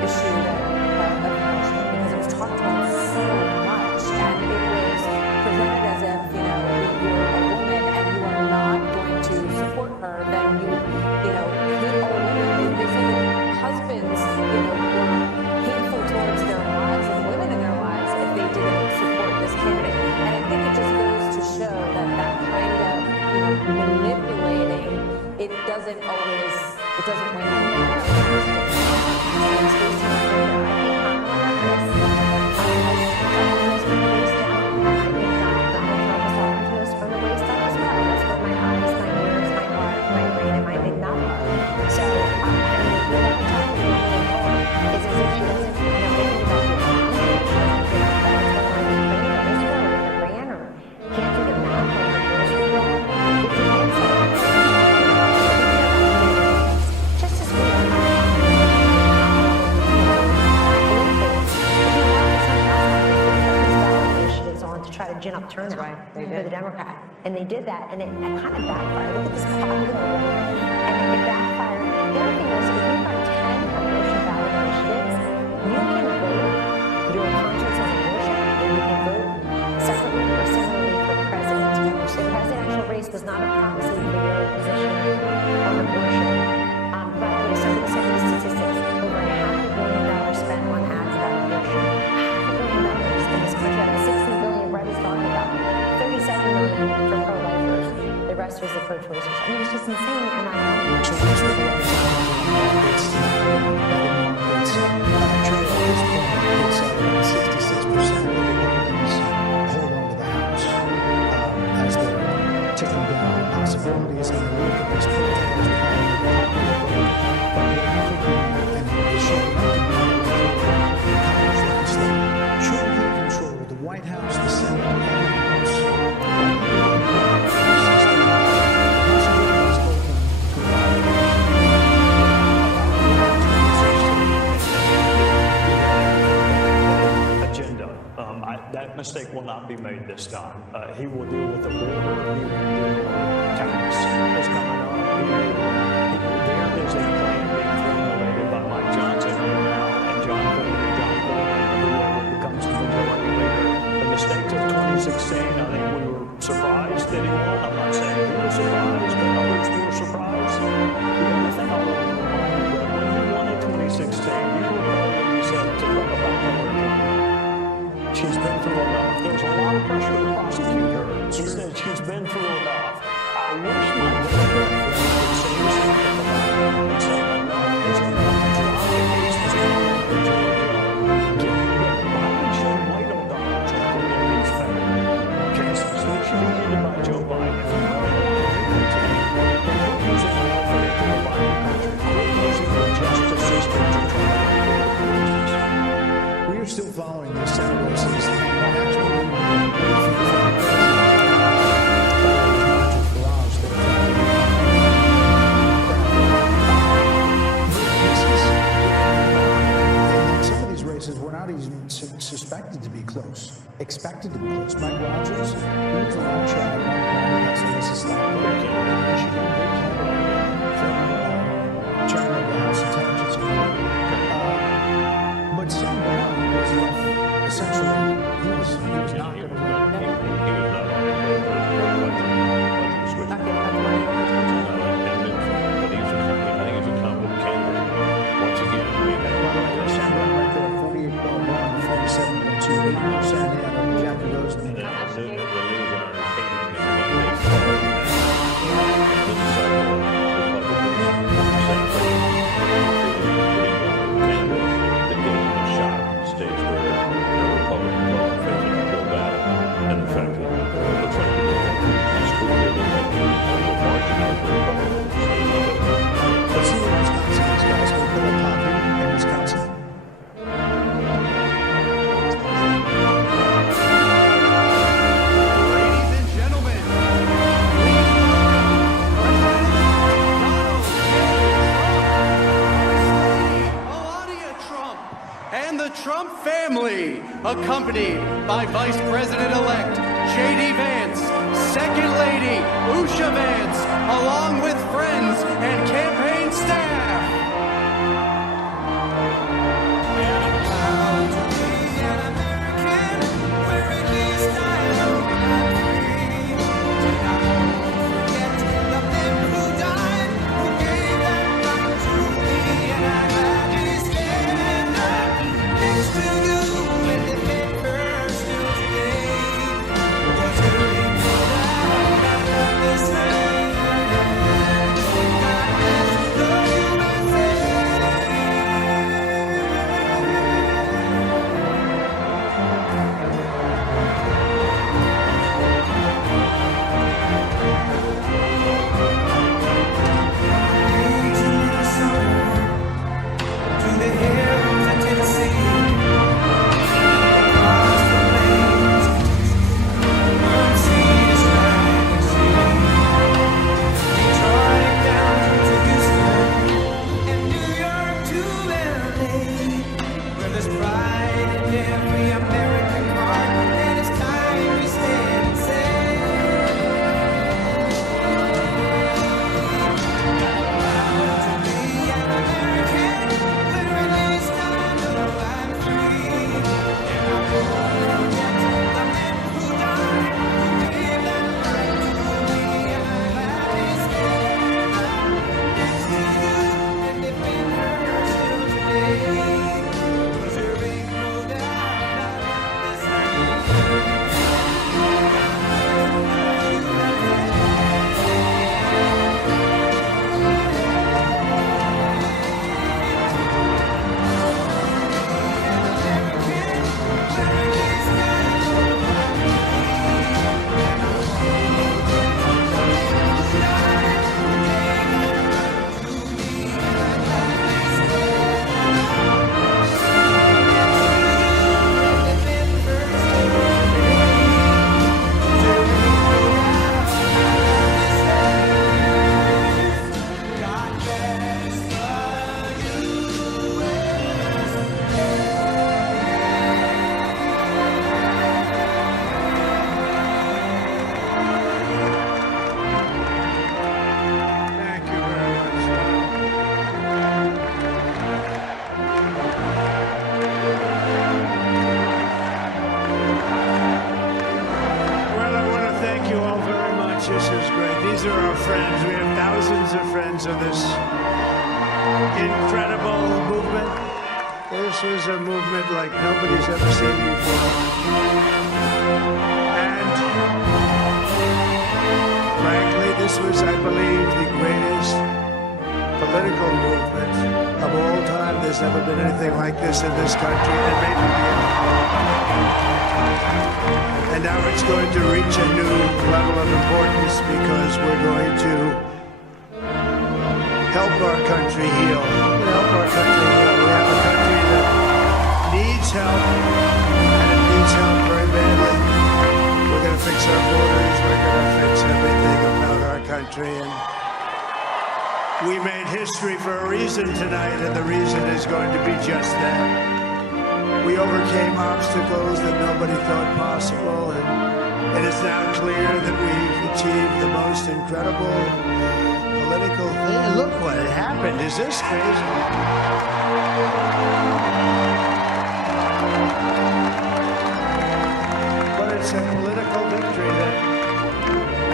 issue of abortion because it was talked about so much, and it was presented as if, you know, you're a woman and you are not going to support her, then you hate all women. They said that husbands, were hateful towards their wives and women in their lives if they didn't support this candidate. And I think it just goes to show that kind of, manipulating, it doesn't win. gin up turnout for the Democrat. And they did that, and it kind of backfired. Look at this popular woman. And it backfired. The other thing was, if you've got 10 abortion ballot initiatives, you can vote your conscience on abortion, and you can vote separately or similarly for president. So the presidential race was not a prophecy for your position on abortion. By the way, somebody said the statistics, over $500 million spent on ads about abortion. $500 million in this country, out of $60 billion Brett is talking about. $37 million for pro-lifers. The rest was the pro-choicers. I mean, it's just insane amount of possibilities and look at this truly control the White House, the Senate, and the House. Agenda. That mistake will not be made this time. He will deal with the border. He will deal with tax is coming up. There is a plan being formulated by Mike Johnson right now, and John Boehner, whoever becomes the majority leader. The mistakes of 2016, I think we were surprised that he won. I'm not saying we were surprised, but others were surprised. The other thing I want to remind you that when he won in 2016, you recall what he said to talk about Hillary. She's been through enough. There's a lot of pressure to prosecute her. He said she's been through enough. I wish my Democrat friends would say the same thing about her and say enough is enough. Drop the cases in Georgia. Biden shouldn't wait on Donald Trump to win these federal cases. They should be headed by Joe Biden. If you really want to do it, then quit using welfare to divide the country. Quit using the justice system to try to we are still following the Senate races. Some of these races were not even suspected to be close, expected to be close. Mike Rogers, he was a long shot at one point against Mississippi. Chairman of the House Intelligence Committee. But Sam Brown was essentially, he was not going to win. He was not on the switch. But he was a competent candidate. Once again, we had Sam Brown right there, 48.1, 47.2, 8% in Jackie Rose. the news on accompanied by Vice President-elect J.D. Vance, Second Lady Usha Vance, along with friends and campaign staff. These are our friends. We have thousands of friends of this incredible movement. This was a movement like nobody's ever seen before. And frankly, this was, I believe, the greatest political movement of all time. There's never been anything like this in this country, and maybe beyond. And now it's going to reach a new level of importance because we're going to help our country heal. Help our country heal. We have a country that needs help, and it needs help very badly. We're going to fix our borders. We're going to fix everything about our country. And we made history for a reason tonight, and the reason is going to be just that. We overcame obstacles that nobody thought possible, and it is now clear that we've achieved the most incredible political thing. Look what happened. Is this crazy? But it's a political victory that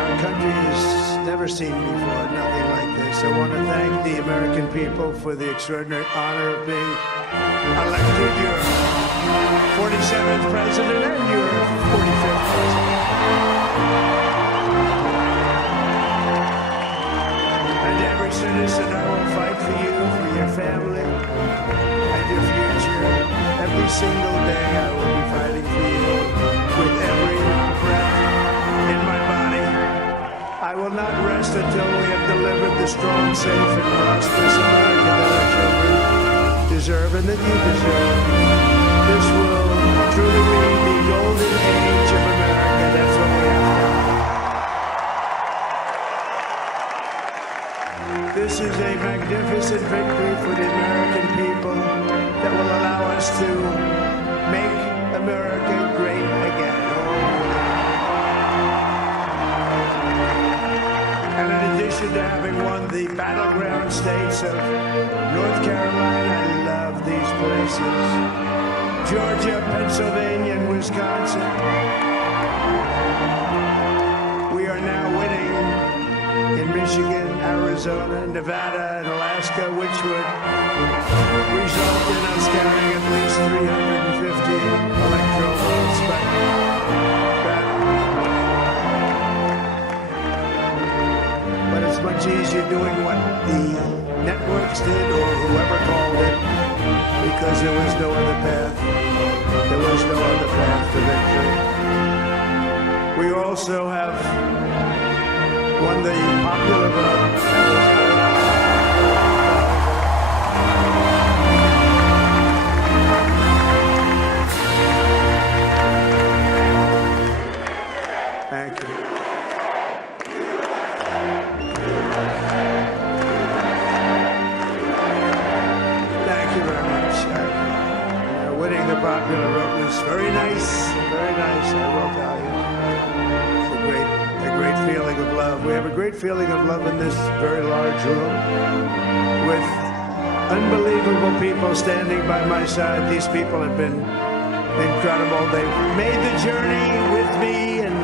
our country has never seen before, nothing like this. I want to thank the American people for the extraordinary honor of being elected your 47th president and your 45th president. And every citizen, I will fight for you, for your family, and your future. Every single day I will be fighting for you with every breath in my body. I will not rest until we have delivered the strong, safe, and prosperous America that our children deserve and that you deserve. This will truly be the golden age of America. That's what we have. This is a magnificent victory for the American people that will allow us to make America battleground states of North Carolina. I love these places. Georgia, Pennsylvania, and Wisconsin. We are now winning in Michigan, Arizona, Nevada, and Alaska, which would result in us carrying at least 350 electoral votes. But it's much easier doing what the networks did or whoever called it, because there was no other path. There was no other path to victory. We also have won the popular vote. Thank you. Thank you very much. Winning the popular vote was very nice, very nice. I will tell you. It's a great feeling of love. We have a great feeling of love in this very large room with unbelievable people standing by my side. These people have been incredible. They've made the journey with me, and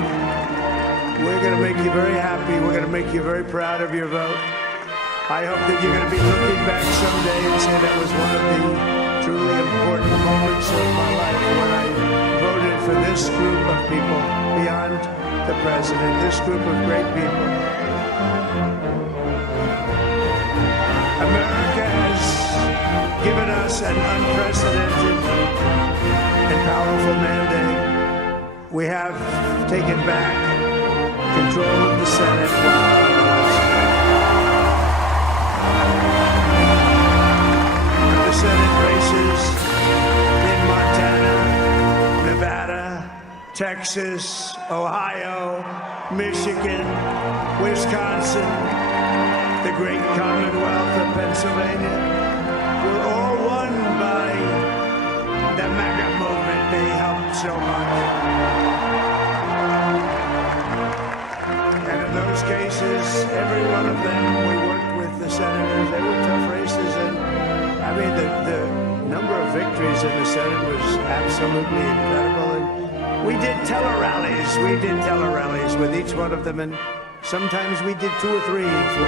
we're going to make you very happy. We're going to make you very proud of your vote. I hope that you're going to be looking back someday and say that was one of the truly important moments of my life when I voted for this group of people beyond the president, this group of great people. America has given us an unprecedented and powerful mandate. We have taken back control of the Senate. The Senate races in Montana, Nevada, Texas, Ohio, Michigan, Wisconsin, the great Commonwealth of Pennsylvania, were all won by the MAGA movement. They helped so much. And in those cases, every one of them, we worked with the senators. They were tough races, and I mean, the number of victories in the Senate was absolutely incredible. And we did tele-rallies. We did tele-rallies with each one of them, and sometimes we did 2 or 3 and it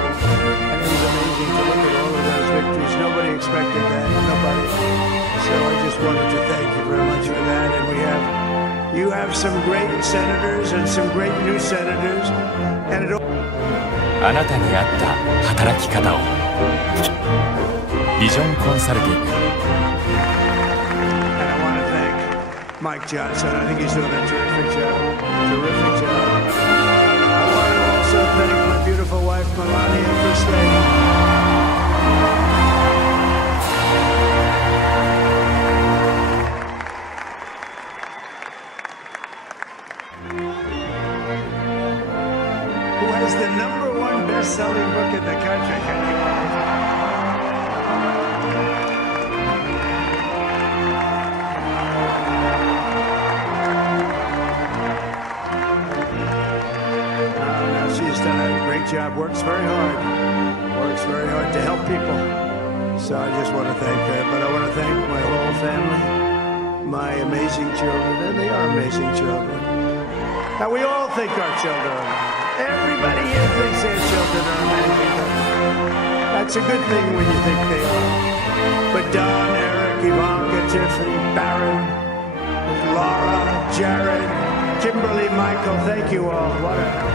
was amazing to look at all of those victories. Nobody expected that, nobody. So I just wanted to thank you very much for that. And you have some great senators and some great new senators. And it all... あなたに合った働き方をビジョンコンサルティング And I want to thank Mike Johnson. I think he's doing a terrific job. Terrific job. I want to also thank my beautiful wife, Melania, First Lady. Who has the #1 best-selling book in the country? Can you believe it? Now she's done a great job. Works very hard to help people. So I just want to thank her. But I want to thank my whole family, my amazing children, and they are amazing children. Now we all think our children are amazing. Everybody here thinks their children are amazing. That's a good thing when you think they are. But Don, Eric, Ivanka, Tiffany, Barron, Laura, Jared, Kimberly, Michael, thank you all. What a help.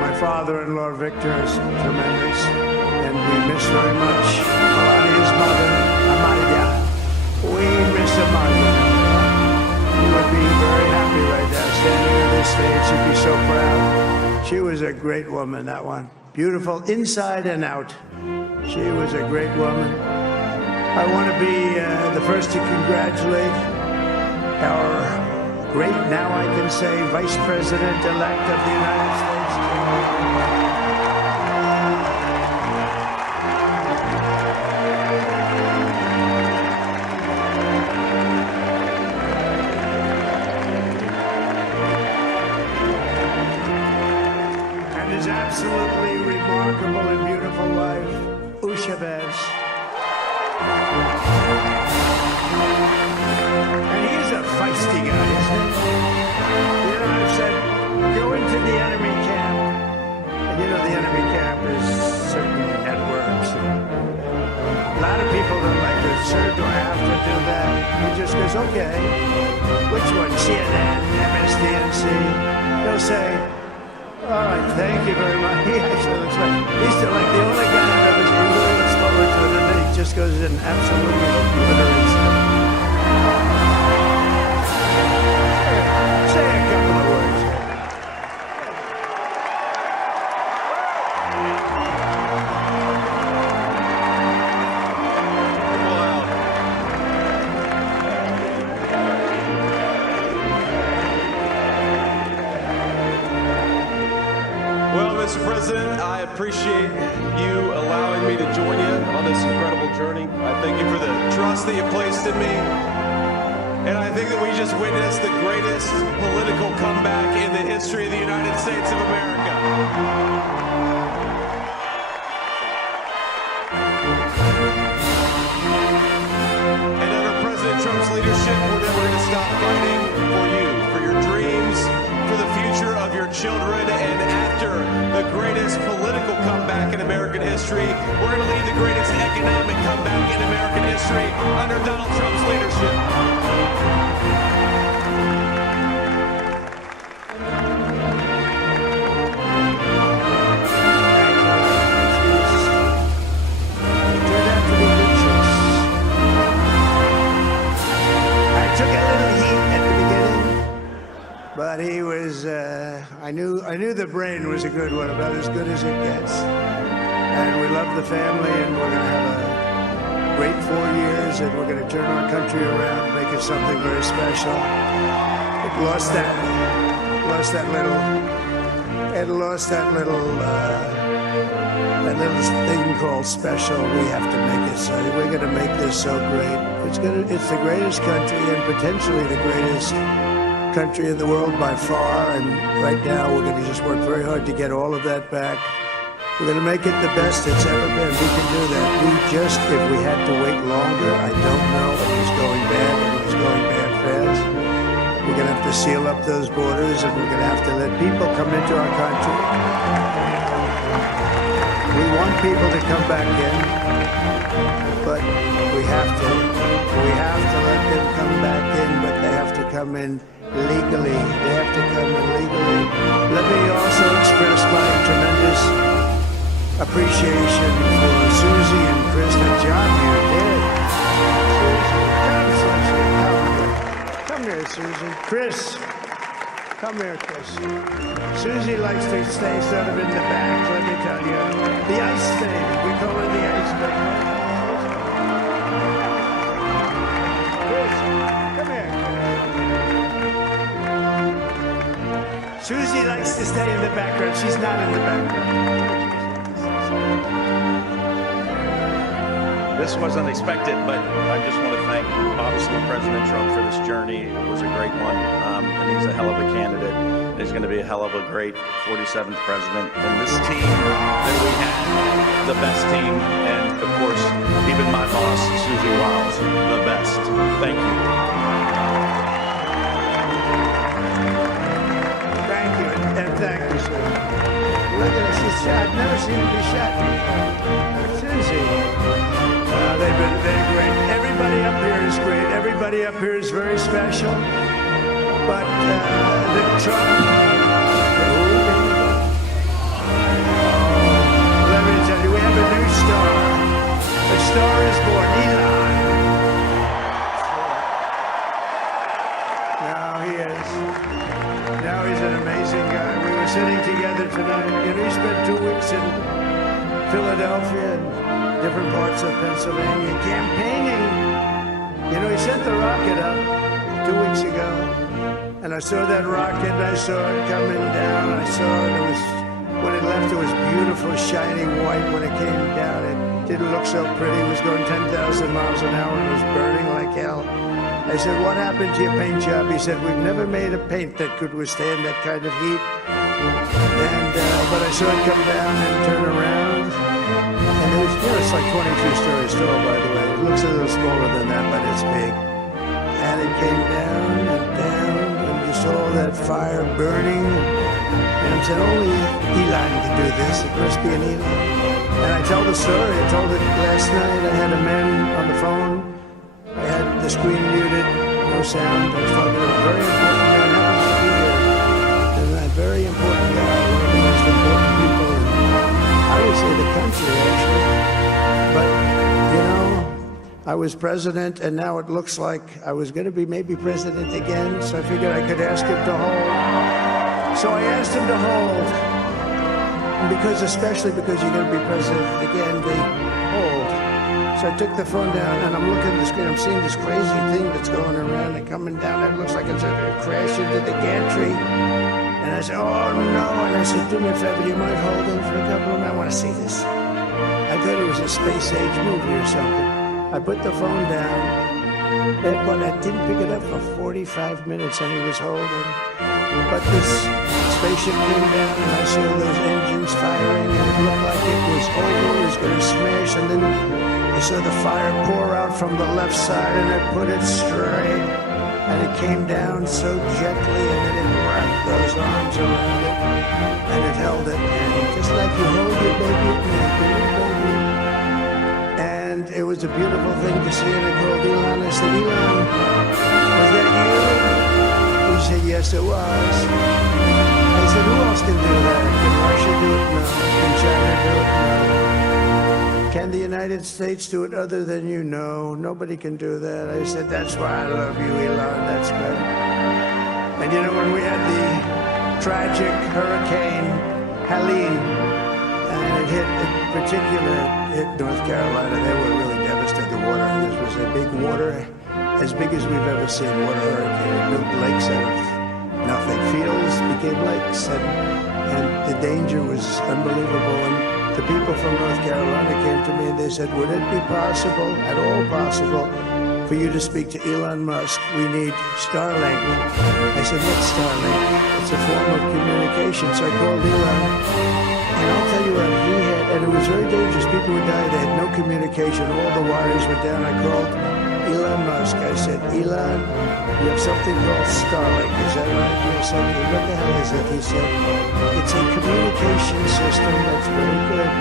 My father-in-law, Victor, is tremendous, and we miss very much Melania's mother, Amalia. We miss Amalia. You would be very happy right now, standing on this stage. She'd be so proud. She was a great woman, that one. Beautiful inside and out. She was a great woman. I want to be the first to congratulate our great, now I can say, Vice President-elect of the United States. And he's a feisty guy, isn't he? You know, I've said, go into the enemy camp. And you know, the enemy camp is certain networks. A lot of people don't like to, sir, do I have to do that? He just goes, okay. Which one? CNN, MSDNC? He'll say, all right, thank you very much. He actually looks like, he's still like the only guy I've ever seen who really looks forward to it, and then he just goes in absolutely obliterates it. Say a couple of words. Well, Mr. President, I appreciate you allowing me to join you on this incredible journey. I thank you for the trust that you placed in me. And I think that we just witnessed the greatest political comeback in the history of the United States of America. And under President Trump's leadership, we're never going to stop fighting for you, for your dreams, for the future of your children, and after the greatest political comeback in American history, we're going to lead the greatest economic comeback in American history under Donald Trump's leadership. But he was, I knew the brain was a good one, about as good as it gets. And we love the family, and we're going to have a great 4 years, and we're going to turn our country around, make it something very special. It lost that little thing called special. We have to make it so. We're going to make this so great. It's the greatest country, and potentially the greatest country in the world by far, and right now we're going to just work very hard to get all of that back. We're going to make it the best it's ever been. We can do that. If we had to wait longer, I don't know. It was going bad, and it was going bad fast. We're going to have to seal up those borders, and we're going to have to let people come into our country. We want people to come back in, but we have to let them come back in, but they have to come in legally. They have to come in legally. Let me also express my tremendous appreciation for Susie and Chris, the job you did. Susie, come here, Susie. Chris, come here, Chris. Susie likes to stay sort of in the back, let me tell you. The ice thing, we call her the ice thing. Chris, come here. Susie likes to stay in the background. She's not in the background. This was unexpected, but I just want to thank, obviously, President Trump for this journey. It was a great one, and he's a hell of a candidate. He's going to be a hell of a great 47th president. And this team that we had, the best team, and, of course, even my boss, Susie Wiles, the best. Thank you. Thank you, and thank you, Susie. Look at us, she's shot. I've never seen her be shot before. Susie. They're great. Everybody up here is great. Everybody up here is very special. But the Trump, let me tell you, we have a new star. The star is born. Elon. Now he is. Now he's an amazing guy. We were sitting together tonight. You know, he spent 2 weeks in Philadelphia and different parts of Pennsylvania campaigning. You know, he sent the rocket up 2 weeks ago, and I saw that rocket, and I saw it coming down. I saw it, when it left, it was beautiful, shiny white. When it came down, it didn't look so pretty. It was going 10,000 miles an hour, and it was burning like hell. I said, what happened to your paint job? He said, we've never made a paint that could withstand that kind of heat. And, but I saw it come down and turn around. And it was, you know, it's like 22 stories tall, by the way. It looks a little smaller than that, but it's big. And it came down and down, and you saw that fire burning. And I said, only Elon can do this. It must be an Elon. And I told the story. I told it last night. I had a man on the phone. I had the screen muted, no sound. I was talking to a very important man. Happens to be here. And a very important guy, one of the most important people in, I would say, the country, actually. But, you know, I was president, and now it looks like I was going to be maybe president again, so I figured I could ask him to hold. So I asked him to hold, because especially because you're going to be president again, they hold. So I took the phone down, and I'm looking at the screen. I'm seeing this crazy thing that's going around and coming down. It looks like it's going to crash into the gantry. And I said, oh, no. And I said, do me a favor, do you mind holding for a couple of minutes? I want to see this. I thought it was a space-age movie or something. I put the phone down, but I didn't pick it up for 45 minutes, and he was holding. But this spaceship came down, and I saw those engines firing, and it looked like it was over, it was going to smash, and then I saw the fire pour out from the left side, and I put it straight, and it came down so gently, and then it wrapped those arms around it, and it held it, and just like you hold your baby at night, your little baby. And it was a beautiful thing to see, and I called Elon. I said, Elon, was that you? He said, yes, it was. I said, who else can do that? Can Russia do it? No. Can China do it? No. Can the United States do it other than you? No. Nobody can do that. I said, that's why I love you, Elon. That's good. And you know, when we had the tragic Hurricane Helene, and it hit, in particular, hit North Carolina, they were really devastated. The water, this was a big water, as big as we've ever seen, water hurricane. It built lakes out of nothing. Fields became lakes, and the danger was unbelievable. And the people from North Carolina came to me and they said, would it be possible, at all possible, for you to speak to Elon Musk? We need Starlink. I said, what's Starlink? It's a form of communication. So I called Elon. And I'll tell you what, he had, and it was very dangerous. People would die. They had no communication. All the wires were down. I called Elon Musk. I said, Elon, you have something called Starlink. Is that right? You have something. What the hell is it? He said, it's a communication system that's very good.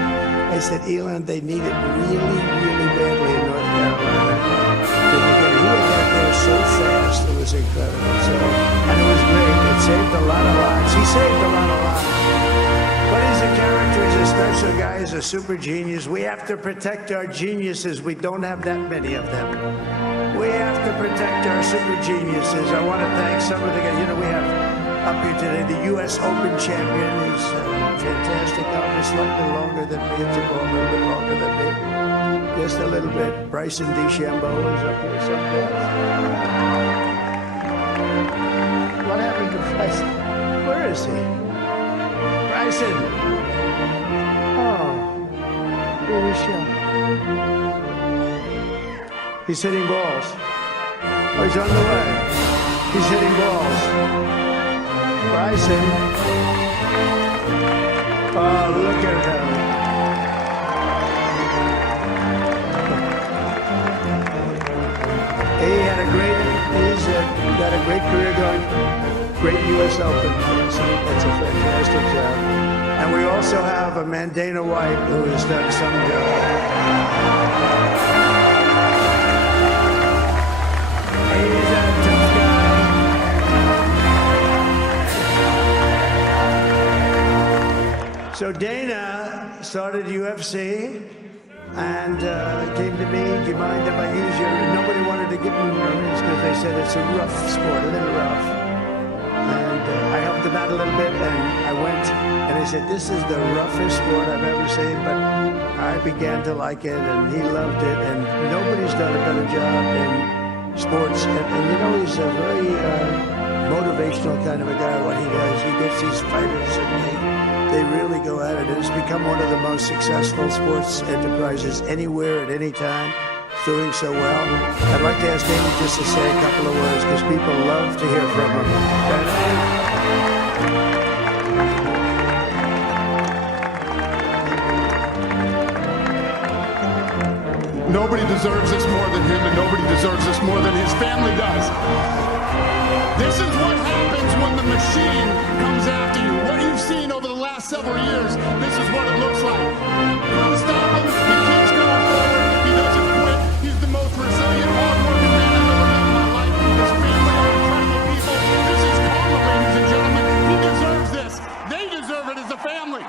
I said, Elon, they need it really, really badly in North Carolina. He had got there so fast. It was incredible. So, and it was great. It saved a lot of lives. He saved a lot of lives. But he's a character, he's a special guy, he's a super genius. We have to protect our geniuses. We don't have that many of them. We have to protect our super geniuses. I want to thank some of the guys. You know, we have up here today the U.S. Open champion. He's fantastic. Albert, slightly longer than me. It's a little bit longer than me. Just a little bit. Bryson DeChambeau is up here someplace. What happened to Bryson? Where is he? Bryson. Oh, here we show. He's hitting balls. Oh, he's on the way. He's hitting balls. Bryson. Oh, look at him. He's got a great career going. Great U.S. Open. That's a fantastic job. And we also have a Mandana White who has done some job. He's a tough guy. So Dana started UFC and came to me, do you mind if I use your... Nobody wanted to give me rings because they said it's a rough sport, a little rough. I helped him out a little bit, and I went, and he said, this is the roughest sport I've ever seen, but I began to like it, and he loved it, and nobody's done a better job in sports. And you know, he's a very motivational kind of a guy, what he does. He gets these fighters, and they really go at it. It's become one of the most successful sports enterprises anywhere at any time. Doing so well. I'd like to ask Amy just to say a couple of words because people love to hear from him. Nobody deserves this more than him, and nobody deserves this more than his family does. This is what happens when the machine comes after you. What you've seen over the last several years, this is what it looks like. Couldn't stop him. He keeps going forward. He doesn't quit. He's the most resilient, hard-working man I've ever met in my life. His family are incredible people. This is karma, ladies and gentlemen. He deserves this. They deserve it as a family.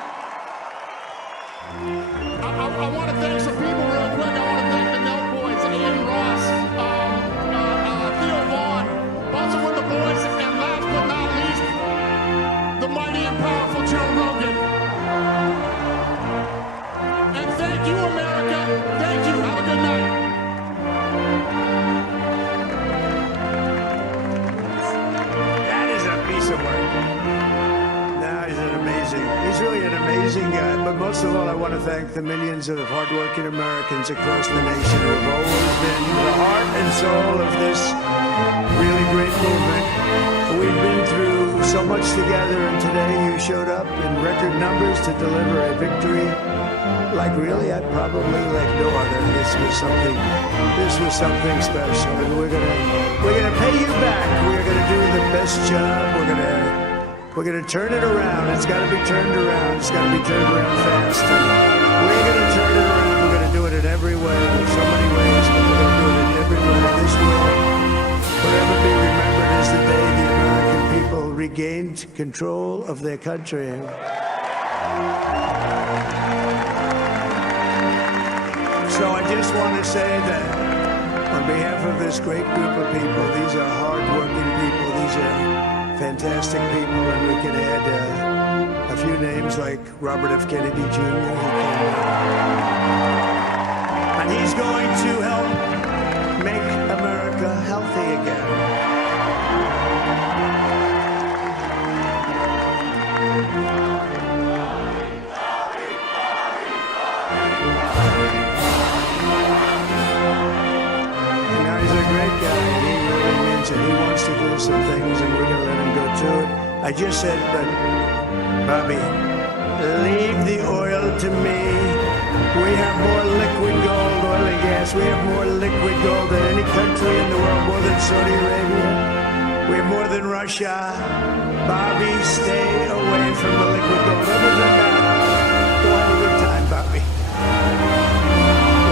I want to thank some people real quick. I want to thank the Nelk Boys, Aiden Ross, Theo Vaughn, Bustle with the Boys, and last but not least, the mighty and powerful Joe Rogan. And thank you, America. Thank you. Have a good night. That is a piece of work. He's really an amazing guy. But most of all, I want to thank the millions of hardworking Americans across the nation who have always been the heart and soul of this really great movement. We've been through so much together, and today you showed up in record numbers to deliver a victory like really probably like no other. This was something special, and we're gonna pay you back. We're gonna do the best job. We're going to turn it around. It's got to be turned around. It's got to be turned around fast. And we're going to turn it around. We're going to do it in every way, in so many ways, but we're going to do it in every way. This will forever be remembered as the day the American people regained control of their country. So I just want to say that on behalf of this great group of people, these are hard-working people. These are fantastic people, and we can add a few names like Robert F. Kennedy Jr. And he's going to help make America healthy again. And now he's a great guy. He really means it. He wants to do some things, and we're going to let him go to it. I just said, but Bobby, leave the oil to me. We have more liquid gold, oil and gas. We have more liquid gold than any country in the world, more than Saudi Arabia. We have more than Russia. Bobby, stay away from the liquid gold. Other than that, go have a good time, Bobby.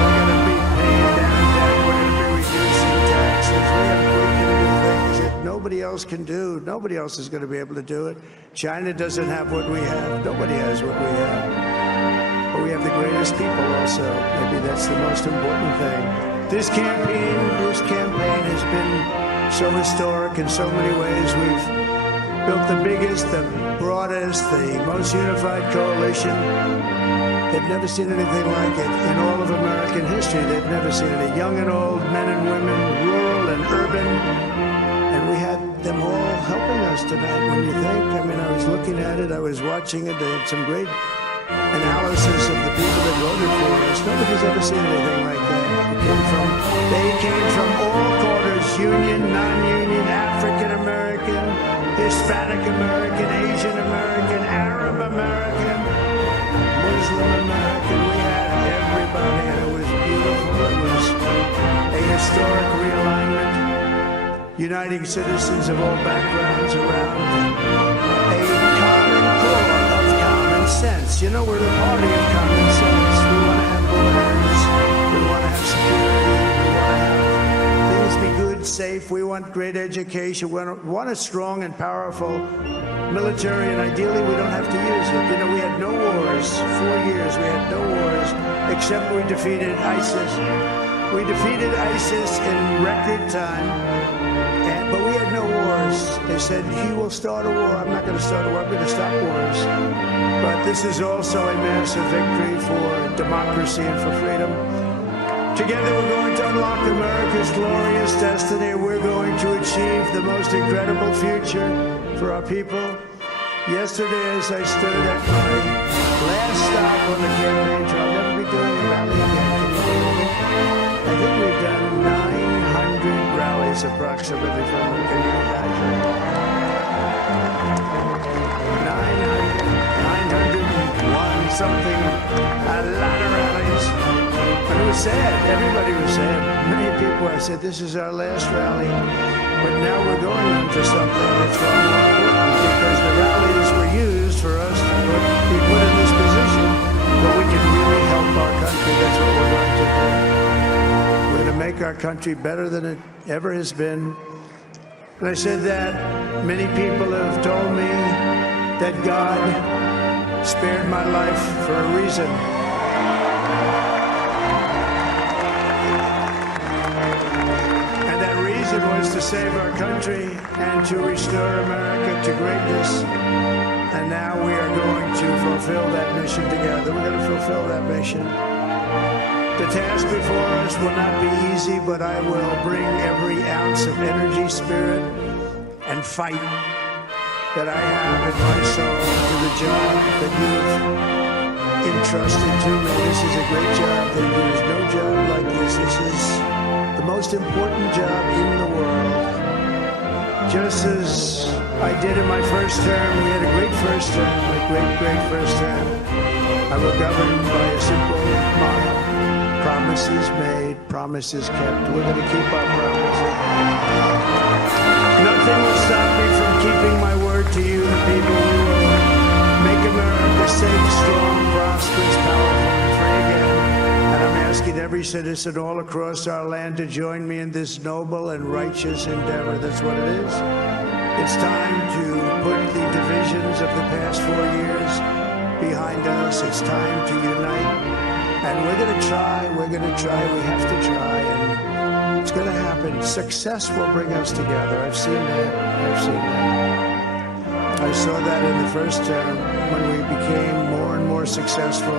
We're going to be paying down debt. We're going to be reducing taxes. We can do things that nobody else can do. Nobody else is going to be able to do it. China doesn't have what we have. Nobody has what we have. But we have the greatest people also. Maybe that's the most important thing. This campaign has been so historic in so many ways. We've built the biggest, the broadest, the most unified coalition. They've never seen anything like it in all of American history. They've never seen it. Young and old, men and women, rural and urban. And we had them all helping us tonight. When you think, I mean, I was looking at it, I was watching it. They had some great analysis of the people that voted for us. Nobody's ever seen anything like that. They came from all quarters, union, non-union, African American, Hispanic American, Asian American, Arab American, Muslim American. We had everybody, and it was beautiful. It was a historic realignment, uniting citizens of all backgrounds around a common core of common sense. You know, we're the party of common sense. We want to have borders. We want to have security. We want to have things be good, safe. We want great education. We want a strong and powerful military, and ideally we don't have to use it. You know, we had no wars. 4 years we had no wars, except we defeated ISIS. We defeated ISIS in record time, but we had no wars. They said, he will start a war. I'm not going to start a war. I'm going to stop wars. But this is also a massive victory for democracy and for freedom. Together we're going to unlock America's glorious destiny. We're going to achieve the most incredible future for our people. Yesterday, as I stood at my last stop on the campaign trail, I'll never be doing a rally again. Can you believe it? I think we've done 900 rallies approximately from them. Can you imagine? 901 something, a lot of rallies. And it was sad. Everybody was sad. Many people, I said, this is our last rally. But now we're going on to something that's far more important because the rallies were used for us to be put in this position where we can really help our country. That's what we're going to do. We're going to make our country better than it ever has been. And I said that many people have told me that God spared my life for a reason. And that reason was to save our country and to restore America to greatness. And now we are going to fulfill that mission together. We're going to fulfill that mission. The task before us will not be easy, but I will bring every ounce of energy, spirit, and fight that I have in my soul to the job that you've entrusted to me. This is a great job. There is no job like this. This is the most important job in the world. Just as I did in my first term, we had a great first term, a great first term. I will govern by a simple motto. Promises made, promises kept. We're going to keep our promises. Nothing will stop me from keeping my word to you, the people. We will make America safe, strong, prosperous, powerful, and free again. And I'm asking every citizen all across our land to join me in this noble and righteous endeavor. That's what it is. It's time to put the divisions of the past 4 years behind us. It's time to unite. And we're going to try, we have to try, and it's going to happen. Success will bring us together. I've seen that. I saw that in the first term when we became more and more successful.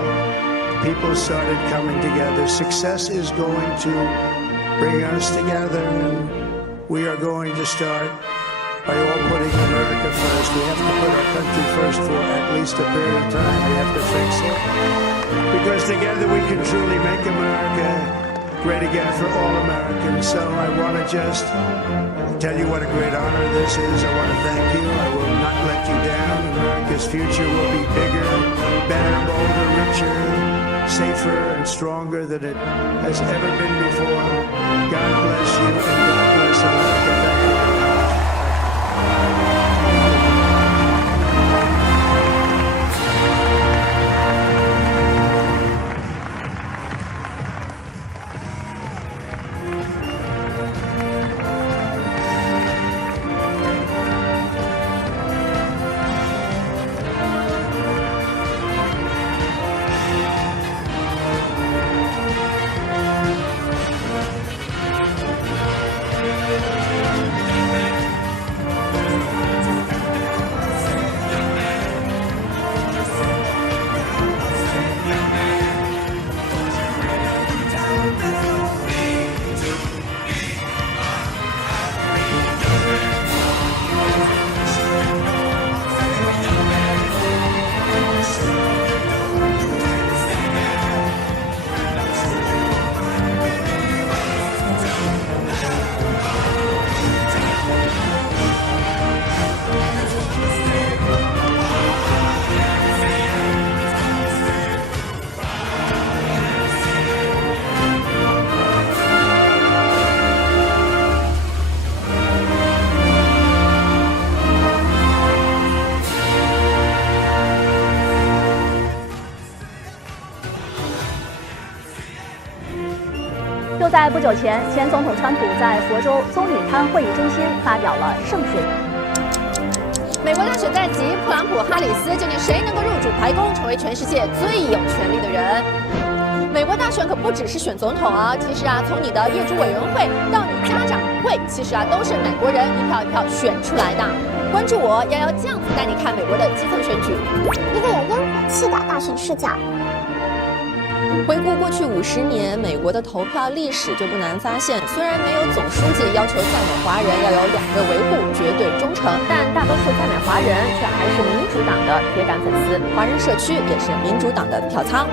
People started coming together. Success is going to bring us together, and we are going to start by all putting America first. We have to put our country first for at least a period of time. We have to fix it. Because together we can truly make America great again for all Americans. So I want to just tell you what a great honor this is. I want to thank you. I will not let you down. America's future will be bigger, better, bolder, richer, safer, and stronger than it has ever been before. God bless you and God bless America. Thank you very much. 就在不久前，前总统川普在佛州棕榈滩会议中心发表了胜选。美国大选在即，特朗普、哈里斯究竟谁能够入主白宫，成为全世界最有权力的人？美国大选可不只是选总统啊，其实啊，从你的业主委员会到你家长会，其实啊，都是美国人一票一票选出来的。关注我，瑶瑶酱子带你看美国的基层选举，一个有烟火气的大选视角。回顾过去50年美国的投票历史，就不难发现，虽然没有总书记要求在美华人要有2个维护绝对忠诚，但大多数在美华人却还是民主党的铁杆粉丝，华人社区也是民主党的票仓。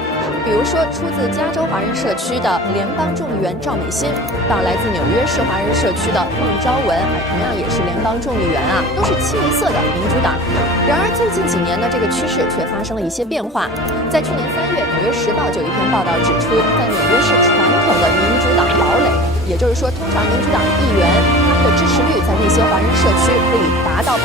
比如说，出自加州华人社区的联邦众议员赵美心，到来自纽约市华人社区的孟昭文，同样也是联邦众议员啊，都是清一色的民主党。然而最近几年呢，这个趋势却发生了一些变化。在去年3月，《纽约时报》就有一篇报道指出，在纽约约市传统的民主党堡垒，也就是说，通常民主党议员他们的支持率在那些华人社区可以达到70%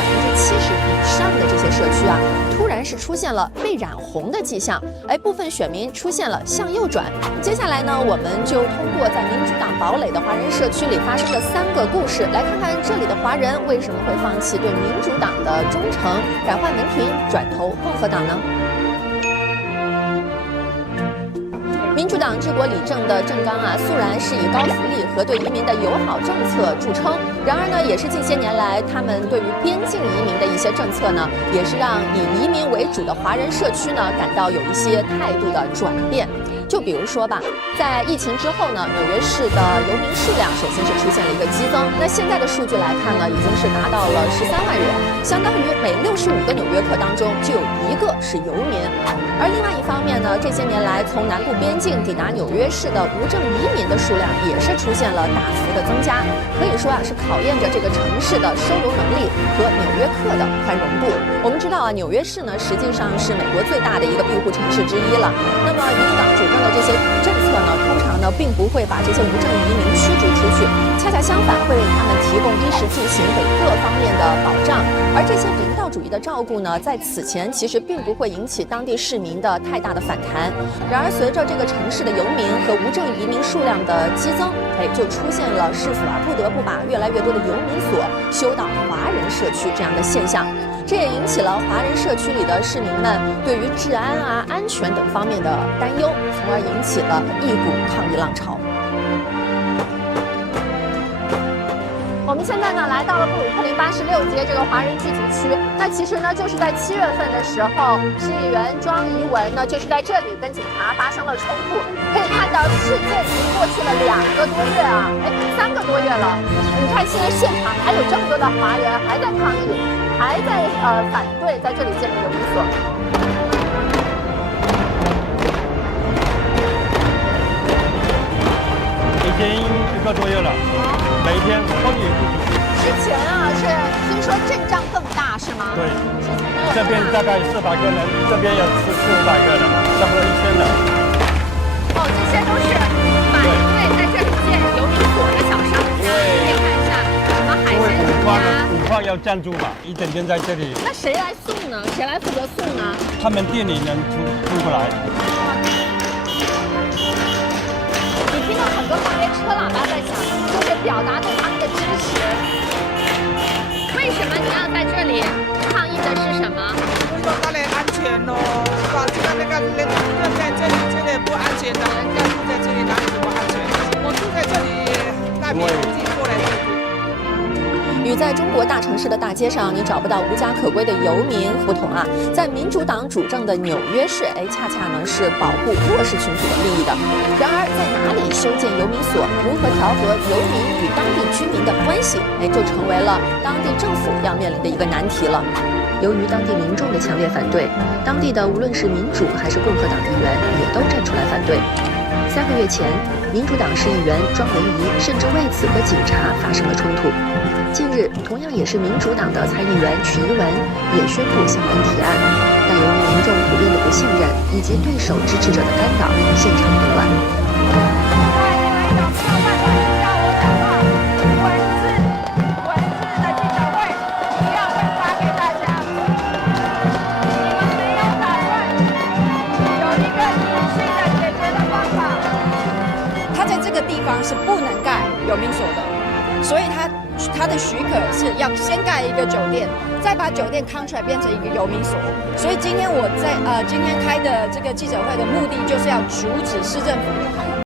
以上的这些社区啊，突然是出现了被染红的迹象，部分选民出现了向右转。接下来呢，我们就通过在民主党堡垒的华人社区里发生的3个故事，来看看这里的华人为什么会放弃对民主党的忠诚，改换门庭，转投共和党呢？民主党治国理政的政纲啊，素然是以高福利和对移民的友好政策著称。然而呢，也是近些年来他们对于边境移民的一些政策呢，也是让以移民为主的华人社区呢感到有一些态度的转变。就比如说吧，在疫情之后呢，纽约市的游民数量首先是出现了一个激增。那现在的数据来看呢，已经是达到了13万人，相当于每65个纽约客当中就有1个是游民。而另外一方面呢，这些年来从南部边境抵达纽约市的无证移民的数量也是出现了大幅的增加，可以说啊是考验着这个城市的收容能力和纽约客的宽容度。我们知道啊，纽约市呢实际上是美国最大的一个庇护城市之一了。那么民主党主张的这些政策呢，通常呢并不会把这些无证移民驱逐出去，恰恰相反会为他们提供衣食住行等各方面的保障。而这些人道主义的照顾呢，在此前其实并不会引起当地市民的太大的反弹。然而随着这个城市的游民和无证移民数量的激增，就出现了市府啊不得不把越来越多的游民所修到华人社区这样的现象。这也引起了华人社区里的市民们对于治安啊、安全等方面的担忧，从而引起了一股抗议浪潮。我们现在呢来到了布鲁克林86街这个华人聚集区，那其实呢就是在7月份的时候，市议员庄怡文呢就是在这里跟警察发生了冲突。可以看到事件已经过去了2个多月啊，3个多月了。你看现在现场还有这么多的华人还在抗议，还在反对在这里建立游民所。已经1个多月了，每天风雨不足。之前啊是听说阵仗更大是吗？对，这边大概400个人，这边也是400个人，差不多1000人。哦，这些都是反对在这里建游民所的小商家。可以看一下什么海鲜午饭要赞助嘛，一整天在这里。那谁来送呢？谁来负责送呢？他们店里人出不来。听到很多特别车喇叭在响，就是表达对他们的支持。为什么你要在这里抗议的是什么？就是说他的安全哦，保证那个人住在这里，这里不安全的人家住在这里哪里怎么安全？我住在这里，代表自己过来这里。与在中国大城市的大街上你找不到无家可归的游民不同啊，在民主党主政的纽约市，恰恰呢是保护弱势群体的利益的。然而，在哪里修建游民所，如何调和游民与当地居民的关系，就成为了当地政府要面临的一个难题了。由于当地民众的强烈反对，当地的无论是民主还是共和党议员也都站出来反对。3个月前，民主党市议员庄文仪甚至为此和警察发生了冲突。近日，同样也是民主党的参议员曲一文也宣布向本提案，但由于民众普遍的不信任以及对手支持者的干扰，现场混乱。他在这个地方是不能盖游民所的，所以他的许可是要先盖一个酒店，再把酒店 contract 变成一个游民所。所以今天我在今天开的这个记者会的目的，就是要阻止市政府